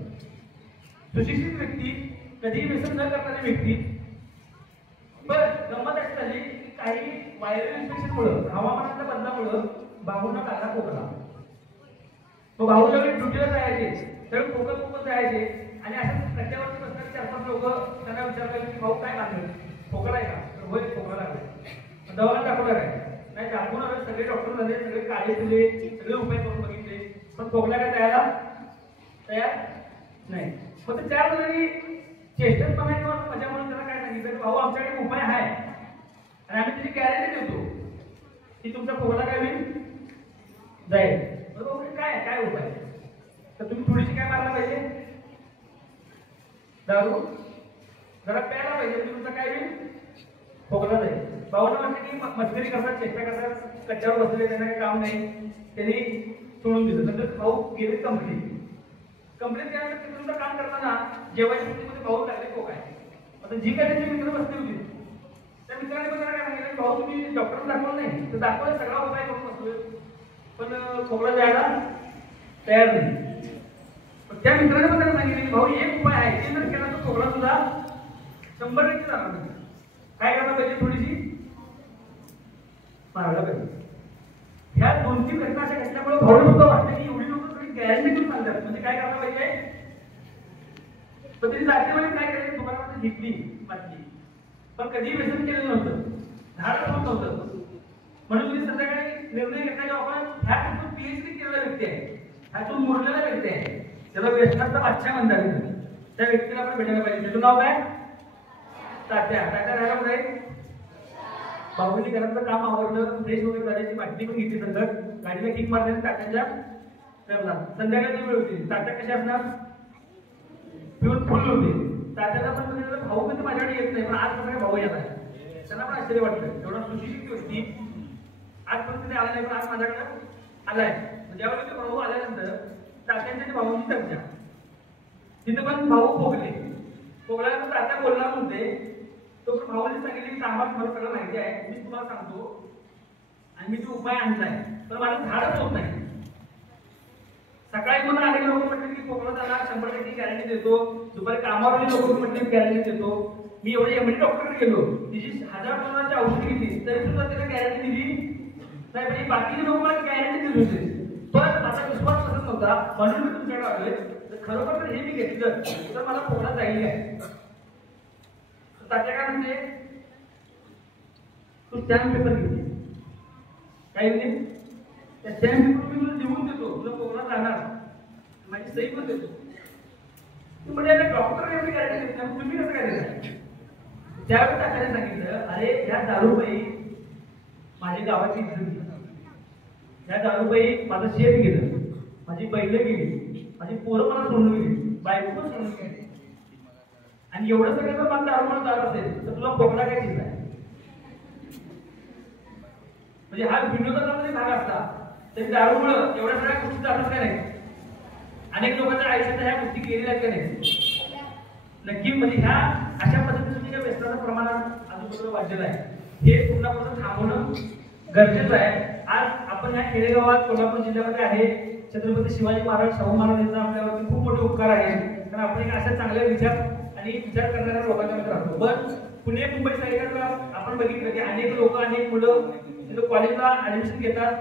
सुशिक्षित व्यक्ती, कधीही व्यसन न करणारी व्यक्ती. पण गंमत अशी झाली की काही व्हायरल इन्फेक्शनमुळे, हवामानाच्या बदलामुळे भाऊंना लागला खोकला. तो भाऊ ज्यावेळी ड्युटीला जायचे त्यावेळी खोकत जायचे आणि असं कट्ट्यावरती बसणारे 4-5 लोक त्यांना विचारले की भाऊ काय लागलं, खोकला आहे का, तर होय खोकला लागला. दवाखान्यात दाखवणार आहे, नाही दाखवून आले. सगळे डॉक्टर झाले, सगळे काळे दिले, सगळे उपाय करून बघितले, पण खोकला काय तयार नाही. मग ते 4 जणांनी चेष्टतपणा किंवा मजा म्हणून त्याला काय सांगितलं, भाऊ आमच्याकडे उपाय आहे आणि आम्ही त्याची गॅरंटी देतो की तुमचा खोकला काय होईल, जाईल. काय उपाय, तर तुम्ही थोडीशी काय मारला पाहिजे, दारू जरा प्यायला पाहिजे, तुमचा काय होईल, खोकला जाईल. भाऊला म्हटलं की मस्करी करतात, चेष्टा करतात, कच्च्यावर बसले, त्यांना काही काम नाही, त्यांनी सोडून दिलं. नंतर भाऊ गेले कंपनीत केल्यानंतर तुमचं काम करताना जेवायच्या मध्ये भाऊ लागले खोकाय. आता जी काही त्यांची मित्र बसली होती त्या मित्राने पण काय सांगितलं, भाऊ तुम्ही डॉक्टरला दाखवलं नाही तर दाखवलं, सगळा उपाय करून बसतोय पण खोकला जायला तयार नाही. पण त्या मित्राने पण त्यांना सांगितलं की भाऊ एक उपाय आहे, ते जर केला तर खोकला सुद्धा 100% जाणार नाही. काय करायला पाहिजे, थोडीशी मारायला पाहिजे. ह्या 2-3 घटना अशा घटल्यामुळे भाऊ सुद्धा वाटतं की एवढी लोक थोडी गॅरंटी घेऊन चालतात, म्हणजे काय करायला पाहिजे. पण त्यांनी जातीमध्ये काय करायचं, दुकानामध्ये घेतली बाटली, पण कधीही व्यसन केलेलं नव्हतं, धाडस होत नव्हतं. म्हणून तुम्ही संध्याकाळी निर्णय घेतला की आपण ह्यातून पीएचडी केलेला व्यक्ती आहे, ह्यातून मुरलेला व्यक्ती आहे, त्याला व्यसनाचा बादशाह म्हणतात, त्या व्यक्तीला आपण भेटायला पाहिजे. त्याचं नाव काय, तात्या. राहायला कुठे आहे, भाऊनी घरातलं काम आवडलं, फ्रेश वगैरे झाल्याची बाटली पण घेतली, नंतर गाडीला किक मारल्याने तात्याच्या करला. संध्याकाळची वेळ होती, तात्या कशा असणार, पिऊन फुल होते. तात्याला पण म्हणजे भाऊ म्हणजे माझ्याकडे येत नाही, पण आज माझ्या भाऊ येत आहे. त्यांना पण आश्चर्य वाटलं, एवढा सुशिक्षित व्यक्ती आजपर्यंत आला नाही, पण आज माझ्याकडे आलाय. ज्यावेळी तो भाऊ आल्यानंतर तात्यांच्या भाऊंची चर्चा, तिथे पण भाऊ खोकल्यानंतर तात्या बोलणार म्हणते, तो भावाने सांगितले की आम्हाला मला सगळं माहिती आहे, मी तुम्हाला सांगतो आणि मी तो उपाय आणलाय, पण माझं धाडच होत नाही. सकाळी मला अनेक लोक म्हटले की कोकणात जाणार 100% गॅरंटी देतो, दुपारी कामावरही लोक म्हटले गॅरंटी देतो. मी एवढे एमडी डॉक्टरकडे गेलो, तिची 1000 औषधी घेतली तरी सुद्धा त्याला गॅरंटी दिली नाही. म्हणजे बाकीचे लोक मला गॅरंटी देत होते, पण माझा विश्वास बसत नव्हता म्हणून मी तुमच्याकडे आलोय. तर खरोखर तर हे मी घेतलं तर मला कोकणात जाईल काय. तात्या काय म्हणते, तू स्टॅम्प पेपर घेतली काही नाही, त्या स्टॅम्प पेपर मी तुला लिहून देतो, तुला कोकणात जाणार माझी सही पण देतो. तू म्हणजे डॉक्टर एवढी गॅरंटी देत नाही, तुम्ही कसं काय देता. त्यावेळेस तात्याने सांगितलं, अरे या दारूबाई माझ्या गावाची इज्जत, या दारूबाई माझं शेत गेलं, माझी बैल गेली, माझी पोरं मला सोडून गेली, बायको पण सोडून गेली, आणि एवढं सगळं जर मला दारू म्हणून जात असेल तर तुला कोकणा काय चिंता आहे. म्हणजे हा विनोदाचा भाग असता तरी दारूमुळं एवढ्या सगळ्या गोष्टी जातात का नाही. अनेक लोकांच्या आयुष्यात ह्या गोष्टी गेलेल्या आहेत का नाही. नक्की म्हणजे ह्या अशा पद्धतीने ज्या व्यसनाचं प्रमाण आजूबाजूला वाढलेलं आहे हे पूर्णपणे थांबवणं गरजेचं आहे. आज आपण ह्या खेडेगावात कोल्हापूर जिल्ह्यामध्ये आहे, छत्रपती शिवाजी महाराज शाहू महाराज यांचा आपल्यावरती खूप मोठे उपकार आहे, कारण आपण एक अशा चांगल्या विचार आणि विचार करणाऱ्या लोकांच्या मध्ये राहतो. पण पुणे मुंबई साईडला आपण बघितलं की अनेक लोक अनेक मुलं तिथं कॉलेजला ऍडमिशन घेतात,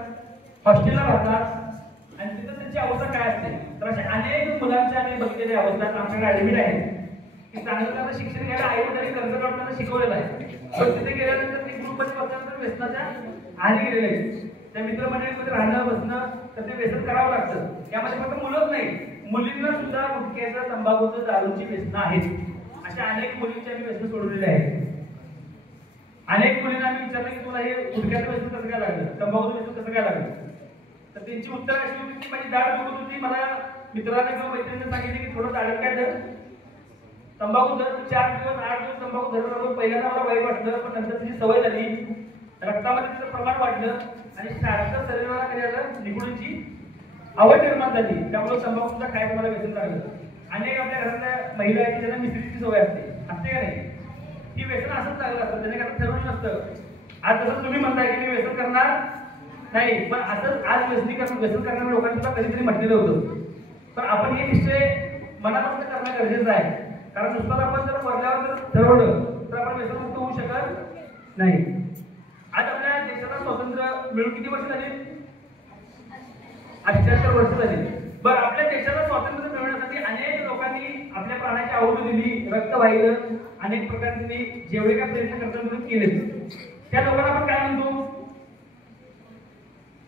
हॉस्टेलला राहतात आणि तिथं त्यांची अवस्था काय असते. तर अशा अनेक मुलांच्या आम्ही बघितलेल्या अवस्था आमच्याकडे ऍडमिट आहेत की चांगलं शिक्षण घ्यायला आई वडिलांनी कर्ज काढताना शिकवलेलं आहे, पण तिथे गेल्यानंतर ते ग्रुपमध्ये बसल्यानंतर व्यसनाच्या आधी गेलेले आहेत. त्या मित्रमंडळीमध्ये राहणं बसणं तर ते व्यसन करावं लागतं. त्यामध्ये फक्त मुलंच नाही, मुलींना सुद्धा गुटख्याचं तंबाखूचं दारूची व्यसनं आहेत. अशा अनेक मुलींची आम्ही व्यसन सोडवलेली आहेत. अनेक मुलींना आम्ही विचारलं की तुला हे गुटख्याचं व्यसन कसं काय लागलं, तंबाखूचं व्यसन कसं काय लागलं, तर त्यांची उत्तर अशी होती की माझी दाढ दुखत होती, मला मित्राने किंवा मैत्रिणीने सांगितले की थोडं दाढ काय धर, तंबाखू धर. 4 दिवस 8 दिवस तंबाखू धरलं. पहिल्यांदा मला वाईट वाटलं, पण नंतर त्याची सवय झाली, रक्तामध्ये त्याचं प्रमाण वाढलं आणि सारखं शरीराला काय झालं, निगुडीची आवड निर्माण झाली. त्यामुळे तंबाखूचा काय तुम्हाला व्यसन लागलं. अनेक आपल्या घरातल्या महिला आहेत की त्यांना मिसळीची सवय असते का नाही. ही व्यसन असंच लागलं असतं, त्याने काय ठरवलं नसतं. आज तसं तुम्ही म्हणताय की मी व्यसन करणार नाही, पण असंच आज व्यसन करणाऱ्या लोकांनी सुद्धा कधीतरी म्हटलेलं होतं. पण आपण हे निश्चय मनापासून करणं गरजेचं आहे, कारण नुसतं आपण जर वरल्यावर जर ठरवलं तर आपण व्यसनमुक्त होऊ शकत नाही. आज आपल्या देशाला स्वातंत्र्य मिळून किती वर्ष झाली, 78 वर्ष झाली. बरं, आपल्या देशाला स्वातंत्र्य मिळवण्यासाठी अनेक लोकांनी आपल्या प्राणाची आहुती दिली, रक्त वाहिलं, अनेक प्रकारचे जेवढे काय प्रयत्न करतात केले. त्या लोकांना आपण काय म्हणतो,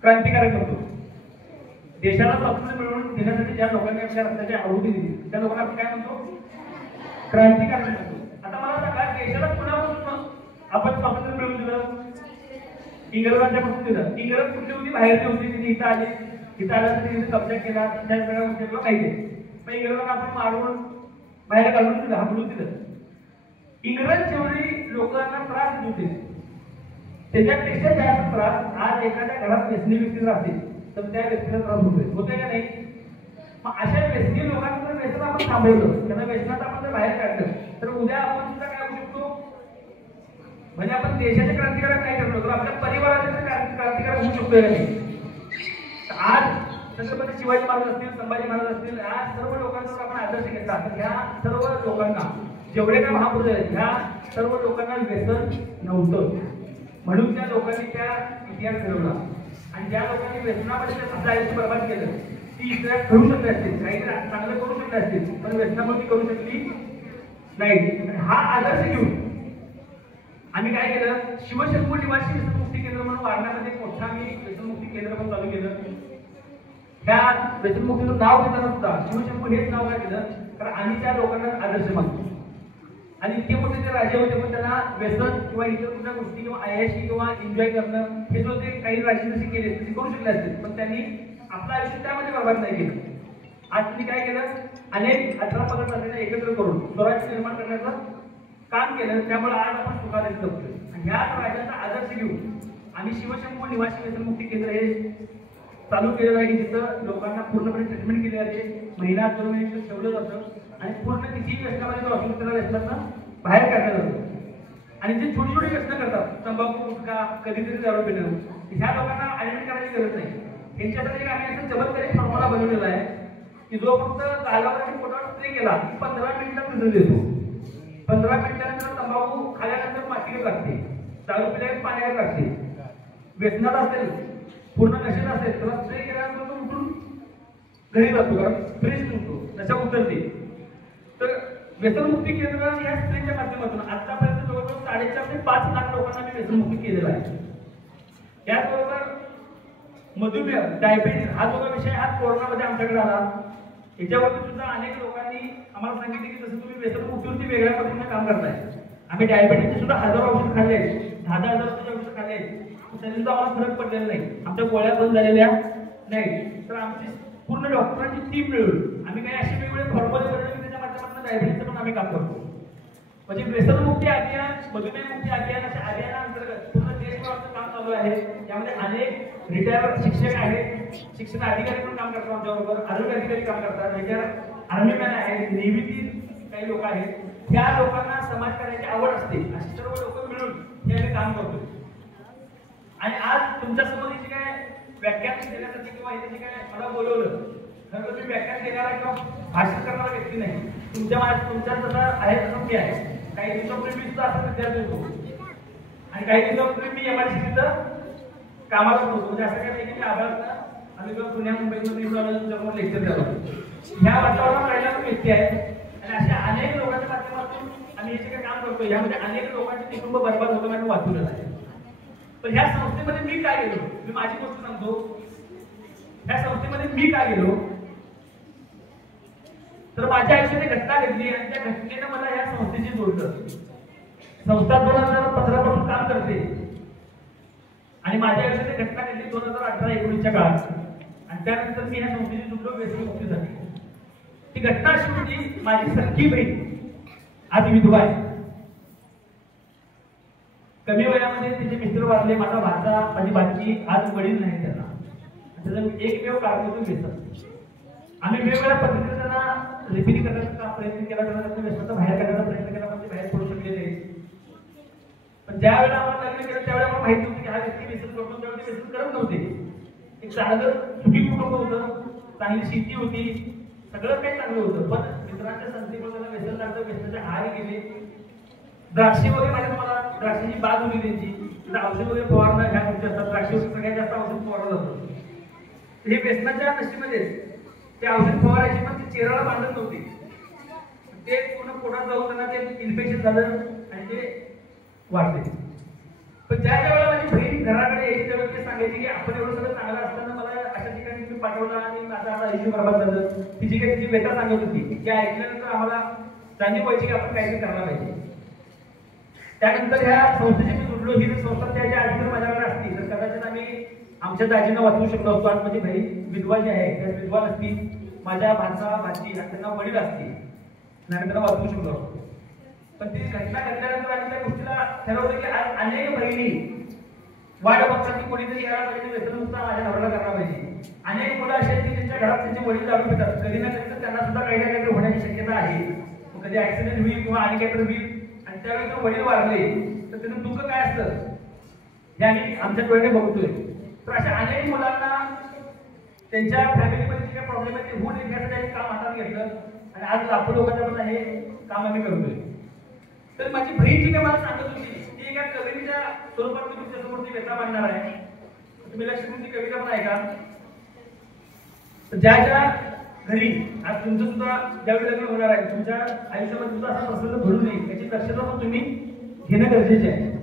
क्रांतिकारक म्हणतो. देशाला स्वातंत्र्य मिळवून देण्यासाठी ज्या लोकांनी आपल्या रक्ताची आहुती दिली त्या लोकांना आपण काय म्हणतो, क्रांतिकारक म्हणतो. आता मला सांगा, देशाला कुणापासून आपण स्वातंत्र्य मिळवून दिलं, इंग्रजांच्या पासून दिलं. इंग्रज कुठली होती, बाहेरची होती, तिथे इथं आले, इथं आल्यानंतर तिथे कब्जा केला, त्या सगळ्या गोष्टी माहिती. पण इंग्रजांना आपण मारून बाहेर काढून दिलं, हाकलून दिलं. इंग्रज जेवढी लोकांना त्रास देत होते त्याच्यापेक्षा जास्त त्रास आज एखाद्या घरात व्यसनी व्यक्ती राहते तर त्या व्यक्तीला त्रास होतोय का नाही. मग अशा व्यसनी लोकांचं व्यसन आपण थांबवलं, त्यांना व्यसनात आपण जर बाहेर काढलं तर उद्या आपण सुद्धा काय होऊ शकतो, म्हणजे आपण देशाचे क्रांतिकारक नाही ठरलो तर आपल्या परिवाराचे क्रांतिकारक होऊ शकतोय का नाही. आज छत्रपती शिवाजी महाराज असतील, संभाजी महाराज असतील, या सर्व लोकांचा आपण आदर्श घेतला तर ह्या सर्व लोकांना जेवढे काय महापुरुष आहेत ह्या सर्व लोकांना व्यसन नव्हतं, म्हणून त्या लोकांनी त्या इतिहास घडवला. आणि ज्या लोकांनी व्यसनामध्ये आपलं आयुष्य बर्बाद केलं ती इतिहास करू शकले असतील, काहीतरी चांगलं करू शकले असतील, पण व्यसनामध्ये करू शकली नाही. हा आदर्श घेऊन आम्ही काय केलं, शिवशंभू निवासी व्यसनमुक्ती केंद्र म्हणून वारणामध्ये एक मोठं आम्ही व्यसनमुक्ती केंद्र पण चालू केलं. त्या व्यसनमुक्तीचं नाव देताना सुद्धा शिवशंभू हेच नाव काय केलं, कारण आम्ही त्या लोकांना आदर्श मानतो. आणि इतके मोठे ते राजे होते पण त्यांना व्यसन किंवा इतर कुठल्या गोष्टी किंवा आयाशी किंवा एन्जॉय करणं हे जो ते काही राजे जसे केले ते करू शकले असतील, पण त्यांनी आपलं आयुष्य त्यामध्ये बर्बाद नाही केलं. आज त्यांनी काय केलं, अनेक 18 पगड राजांना एकत्र करून स्वराज्य निर्माण करण्याचं काम केलं. त्यामुळे आज आपण सुखाने जगतोय. आणि ह्या राजांचा आदर्श घेऊन आम्ही शिवशंभू निवासी व्यसनमुक्ती केंद्र हे चालू केलेलं आहे की जिथं लोकांना पूर्णपणे ट्रीटमेंट केली जाते, महिना 2 महिने ठेवलं जातं आणि पूर्ण किती व्यसनामध्ये जो असेल त्याला व्यसनातनं बाहेर काढलं जातं. आणि जे छोटी छोटी व्यसनं करतात, तंबाखू, गुटखा, कधीतरी दारू पिणं, ह्या लोकांना ऍडमिट करायची गरज नाही. यांच्यासाठी आम्ही असं चमत्कारिक फॉर्म्युला बनवलेला आहे की जो फक्त गालावरती पोटावर स्प्रे केला की 15 मिनिटात रिझल्ट येतो. 15 मिनिटानंतर तंबाखू खाल्यानंतर मातीला लागते, दारू पिल्यानंतर पाण्याला लागते. व्यसनात असेल, पूर्ण नशेत असेल, त्याला स्प्रे केल्यानंतर तो उठून घरी जातो, कारण फ्रेश होतो, नशा उतरते. तर व्यसनमुक्ती केंद्र या स्प्रेच्या माध्यमातून आतापर्यंत जवळजवळ 4.5 ते 5 लाख लोकांना मी व्यसनमुक्ती केलेला आहे. याचबरोबर मधुमेह, डायबिटीस हा जो विषय हा कोरोनामध्ये आमच्याकडे आला, याच्यावरती सुद्धा अनेक लोकांनी आम्हाला सांगितले की जसं तुम्ही व्यसनमुक्तीवरती वेगळ्या पद्धतीने काम करताय, आम्ही डायबिटीसचे सुद्धा हजारो औषध खाल्ले, 10,000 औषध खाल्ले, तरी सुद्धा आम्हाला फरक पडलेला नाही, आमच्या गोळ्या बंद झालेल्या नाही. तर आमची पूर्ण डॉक्टरांची टीम मिळून आम्ही काही असे वेगवेगळे फॉर्म्युले बनवले की त्याच्या माध्यमातून डायबिटीसचं पण आम्ही काम करतो. म्हणजे व्यसनमुक्ती अभियान, मधुमेहमुक्ती अभियान अशा अभियानाअंतर्गत पूर्ण देशभराचं काम चालू आहे. यामध्ये अनेक रिटायर्ड शिक्षक आहेत, शिक्षण अधिकारी पण काम करतात आमच्याबरोबर, आरोग्य अधिकारी काम करतात, रिटायर्ड आर्मीमॅन आहेत, नेव्हीतील काही लोक आहेत. त्या लोकांना समाजकार्याची आवड असते, अशी सर्व लोक मिळून हे आम्ही काम करतो. आणि आज तुमच्यासमोर जे काय व्याख्यान देण्यासाठी किंवा इथे काय मला बोलवलं, खरं मी व्याख्यान देणारा किंवा भाषण करणारा व्यक्ती नाही. तुमच्या जसं आहे तसं मी आहे. काही दिवसापूर्वी मी सुद्धा असं विद्यार्थी होतो आणि काही दिवसापूर्वी मी MIDC तिथं कामाला होतो. म्हणजे असं काही नाही की मी आभार आम्ही किंवा पुण्या मुंबईमध्ये तुमच्याकडून लेक्चर द्यावं. ह्या वातावरणात राहिलेला व्यक्ती आहे आणि अशा अनेक लोकांच्या माध्यमातून आम्ही हे जे काही काम करतो, यामध्ये अनेक लोकांचे कुटुंब बरबाद होतं आणि वाचवलेलं आहे. पण ह्या संस्थेमध्ये मी काय गेलो, मी माझी गोष्ट सांगतो. ह्या संस्थेमध्ये मी काय गेलो तर माझ्या आयुष्यात घटना घडली आणि त्या घटनेनं मला ह्या संस्थेशी जोडलं. संस्था 2015 पासून काम करते आणि माझ्या आयुष्यात घटना घडली 2018-19च्या काळात आणि त्यानंतर मी ह्या संस्थेशी जोडलो व्यसनमुक्तीसाठी. ती घटना अशी होती, माझी सख्खी बहीण आज विधवा आहे. कमी वयामध्ये तिचे मिस्टर वारले, माझा भाचा, माझी भाची आज वडील नाही त्यांना. त्याचं एकमेव कारण होतं व्यसन. आम्ही वेगवेगळ्या पद्धतीने त्यांना रिपेअरिंग करण्याचा प्रयत्न केला, त्यांना व्यसनाचा बाहेर काढण्याचा प्रयत्न केला, पण ते बाहेर पडू शकले नाही. पण ज्या वेळेला आम्हाला लग्न केलं त्यावेळेला आम्हाला माहिती होतं की हा व्यक्ती व्यसन करतो, त्यावेळेला ते व्यसन करत नव्हते. एक चांगलं सुखी कुटुंब होतं, चांगली शेती होती, सगळं काही चांगलं होतं. पण मित्रांच्या संधीमुळे त्यांना व्यसन लागतं, व्यसनाच्या आहारी गेले. द्राक्षे वगैरे माहिती तुम्हाला, द्राक्षाची बाग होती त्यांची, तिथं औषध वगैरे फवारणं ह्या गोष्टी असतात, द्राक्षावर सगळ्यात जास्त औषध फवारलं जातं. हे व्यसनाच्या नशेमध्ये ते औषध फवारायचे, पण ते चेहऱ्याला बांधत नव्हते. ते पूर्ण पोटात जाऊन त्यांना ते इन्फेक्शन झालं आणि ते वाढते. पण ज्या वेळेला माझी बहीण घराकडे यायची त्यावेळेला ते सांगायची की आपण एवढं सगळं चांगलं असताना मला अशा ठिकाणी तुम्ही पाठवलं आणि माझं आता आयुष्य बरबाद झालं. तिची काही तिची व्यथा सांगत होती, की ऐकल्यानंतर आम्हाला जाणीव व्हायची की आपण काहीतरी करायला पाहिजे. त्यानंतर ह्या संस्थेची मी जोडलो. ही संस्था त्याच्या आधी माझ्याकडे असती तर कदाचित आम्ही आमच्या दाजींना वाचवू शकलो असतो. आज माझी बहीण विधवा जी आहे त्या विधवा नसती, माझ्या भाचा भाची त्यांना वडील असते आणि आम्ही त्यांना वाचवू शकलो असतो. पण ती घटना घडल्यानंतर आम्ही त्या गोष्टीला ठरवलं की आज अनेक बहिणी वाट बघतात की कोणीतरी यायला पाहिजे, व्यसनमुक्त माझ्या नवऱ्याला करायला पाहिजे. अनेक मुलं अशी आहेत की त्यांच्या घरात त्यांचे वडील दारू पितात, कधी ना कधी त्यांना सुद्धा काही ना काहीतरी होण्याची शक्यता आहे. कधी ऍक्सिडेंट होईल किंवा आणि काहीतरी होईल आणि त्यावेळी जर वडील वारले तर त्याचं दुःख काय असतं हे आम्ही आमच्या डोळ्याने बघतोय. तर अशा अनेक मुलांना त्यांच्या फॅमिलीमध्ये जे काही प्रॉब्लेम आहे ते होऊ नये यासाठी काम हातात घेतलं आणि आज लाखो लोकांच्या पण हे काम आम्ही करतोय. तर माझी बहीण जी काय मला सांगत होती ती एका कवितेच्या स्वरूपात मी तुमच्यासमोर ती व्यथा मांडणार आहे. तुम्ही लक्ष देऊन ती कविता पण ऐका. ज्या ज्या घरी आज तुमचं सुद्धा ज्यावेळी लग्न होणार आहे, तुमच्या आयुष्यामध्ये सुद्धा असा प्रसंग घडू नये याची दक्षता पण तुम्ही घेणं गरजेचे आहे.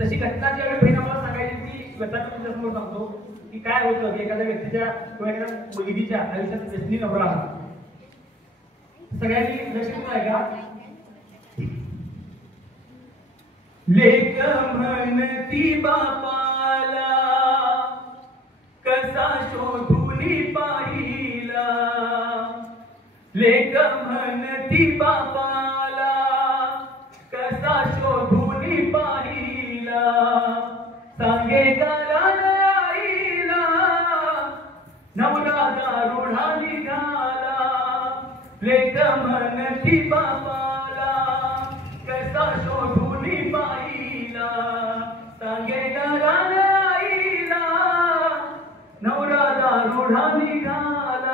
तशी घटना ज्यावेळी बहीण आम्हाला सांगायची ती व्यथा मी तुमच्यासमोर सांगतो की काय होतं की एखाद्या व्यक्तीच्या किंवा एखाद्या मुलगीच्या आयुष्यात व्यसनी नवरा आला. सगळ्यांनी लक्ष देऊन ऐका. लेक म्हणती बापाला कसा शोधुनी पाहिला, लेक म्हणती बापाला कसा शोधुनी पाहिला, सांगे गाईला नवरा दारुढा निघाला, लेक म्हणती बापाला कसा शोधुनी पाहिला, सांगे गाईला नवरा दारुढा निघाला.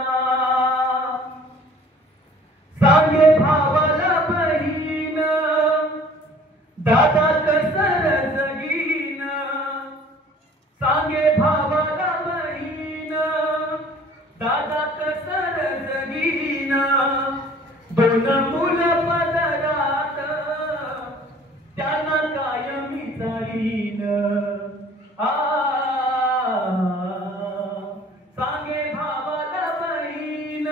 दादा कसर जगीन दोन मुलं पदरात त्यांना कायमी चालीन सांगे भावाला बहीण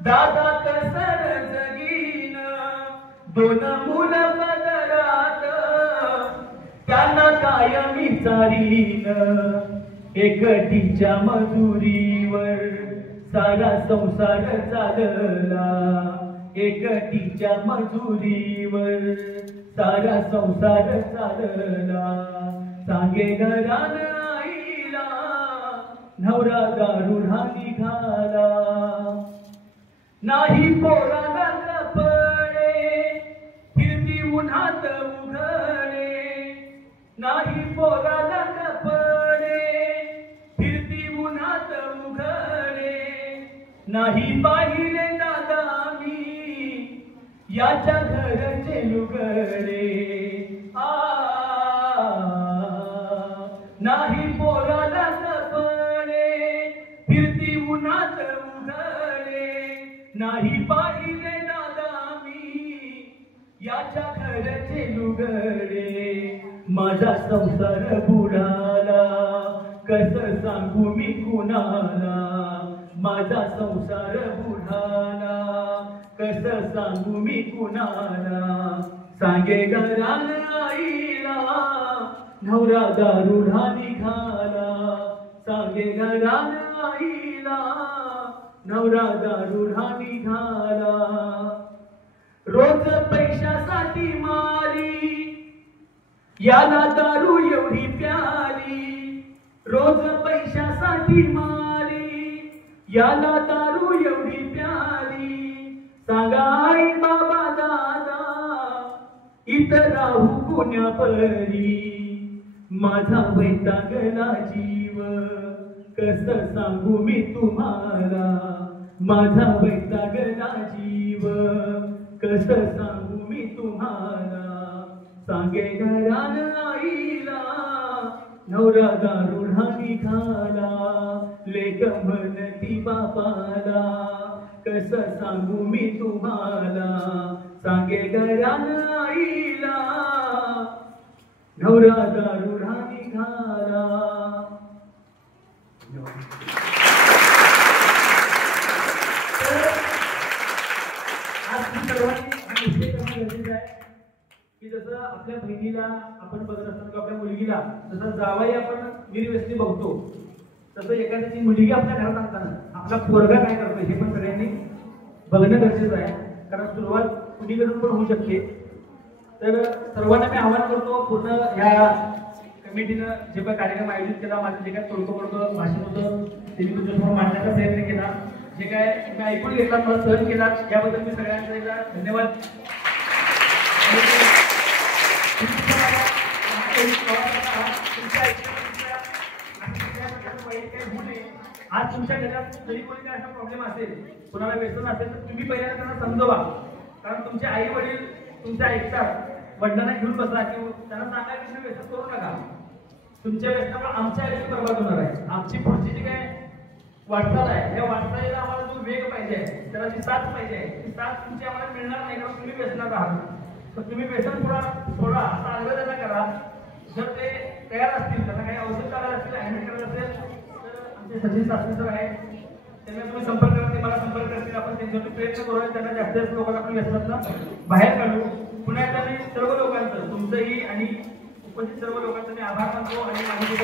दादा कसर जगीन दोन मुलं पदरात त्यांना कायमी चालीन एकटीच्या मजुरीवर सारा संसार चालला एकटीच्या मजुरीवर सारा संसार चालला सांगे घरान आईला नवरा दारुढा निघाला नाही पोराला कपडे फिरती उन्हात उघडे नाही पोराला कपडे फिरती उन्हात उघडे नाही पाहिले दादा मी याच्या घरचे लुगडे नाही पोराला कपडे फिरती उन्हात उघडे नाही पाहिले दादा मी याच्या घरचे लुगडे माझा संसार बुडाला कसं सांगू मी कुणाला माझा संसार बुडाला कसं सांगू मी कुणाला सांगे घरान आईला नवरा दारुढा निघाला सांगे घरान आईला नवरा दारुढा निघाला रोज पैशासाठी मारी याला दारू एवढी प्यारी रोज पैशासाठी मारी याला दारू एवढी प्यारी सांगा आई बाबा दादा इथं राहू कोण्या परी माझा वैतागला जीव कसं सांगू मी तुम्हाला माझा वैतागला जीव कसं सांगू मी तुम्हाला सांगे घरान आईला नवरा दारुढा निघाला लेक म्हणती बापाला कसं सांगू मी तुम्हाला सांगे घरान आईला नवरा दारुढा निघाला की जसं आपल्या बहिणीला आपण बघत असतो किंवा आपल्या मुलगीला जसं जावाई आपण वीरव्यसनी बघतो तसं एखाद्याची मुलगी आपल्या घरात आणताना आपला पोरगा काय करतो हे पण सगळ्यांनी बघणं गरजेचं आहे कारण सुरुवात कुणीकडून पण होऊ शकते तर सर्वांना मी आवाहन करतो पूर्ण ह्या कमिटीनं जे काही कार्यक्रम आयोजित केला माझं जे काय तोडकं भाषण होतं ते मी तुमच्यासमोर मांडण्याचा प्रयत्न केला जे काय तुम्ही ऐकून घेतला मला सहन केला याबद्दल मी सगळ्यांचा एकदा धन्यवाद आज तुमच्या घरात जरी कोणी काय असा प्रॉब्लेम असेल कोणाला व्यसन असेल तर तुम्ही पहिल्यांदा त्यांना समजवा कारण तुमचे आई वडील तुमच्या ऐकतात वडिलांना घेऊन बसा किंवा त्यांना सांगा की तुम्ही व्यसन करू नका तुमच्या व्यसनामुळे आमच्या आयुष्य बर्बाद होणार आहे आमची पुढची जी काय वाटचाल आहे या वाटचालीला आम्हाला जो वेग पाहिजे त्याला जी साथ पाहिजे ती साथ तुमची आम्हाला मिळणार नाही कारण तुम्ही व्यसनात आहात तर तुम्ही व्यसन सोडा असा आग्रह त्यांना करा जर ते तयार असतील त्यांना काही औषध काढायला असतील ऍडमिट करायला असेल तर आमचे सचिन शास्त्री सर आहेत त्यांना तुम्ही संपर्क करा ते मला संपर्क करतील आपण त्यांच्यावरती प्रयत्न करूया त्यांना जास्तीत जास्त लोकांना आपण व्यसनातनं बाहेर काढू पुन्हा एकदा मी सर्व लोकांचं तुमचंही आणि उपस्थित सर्व लोकांचं मी आभार मानतो आणि माझी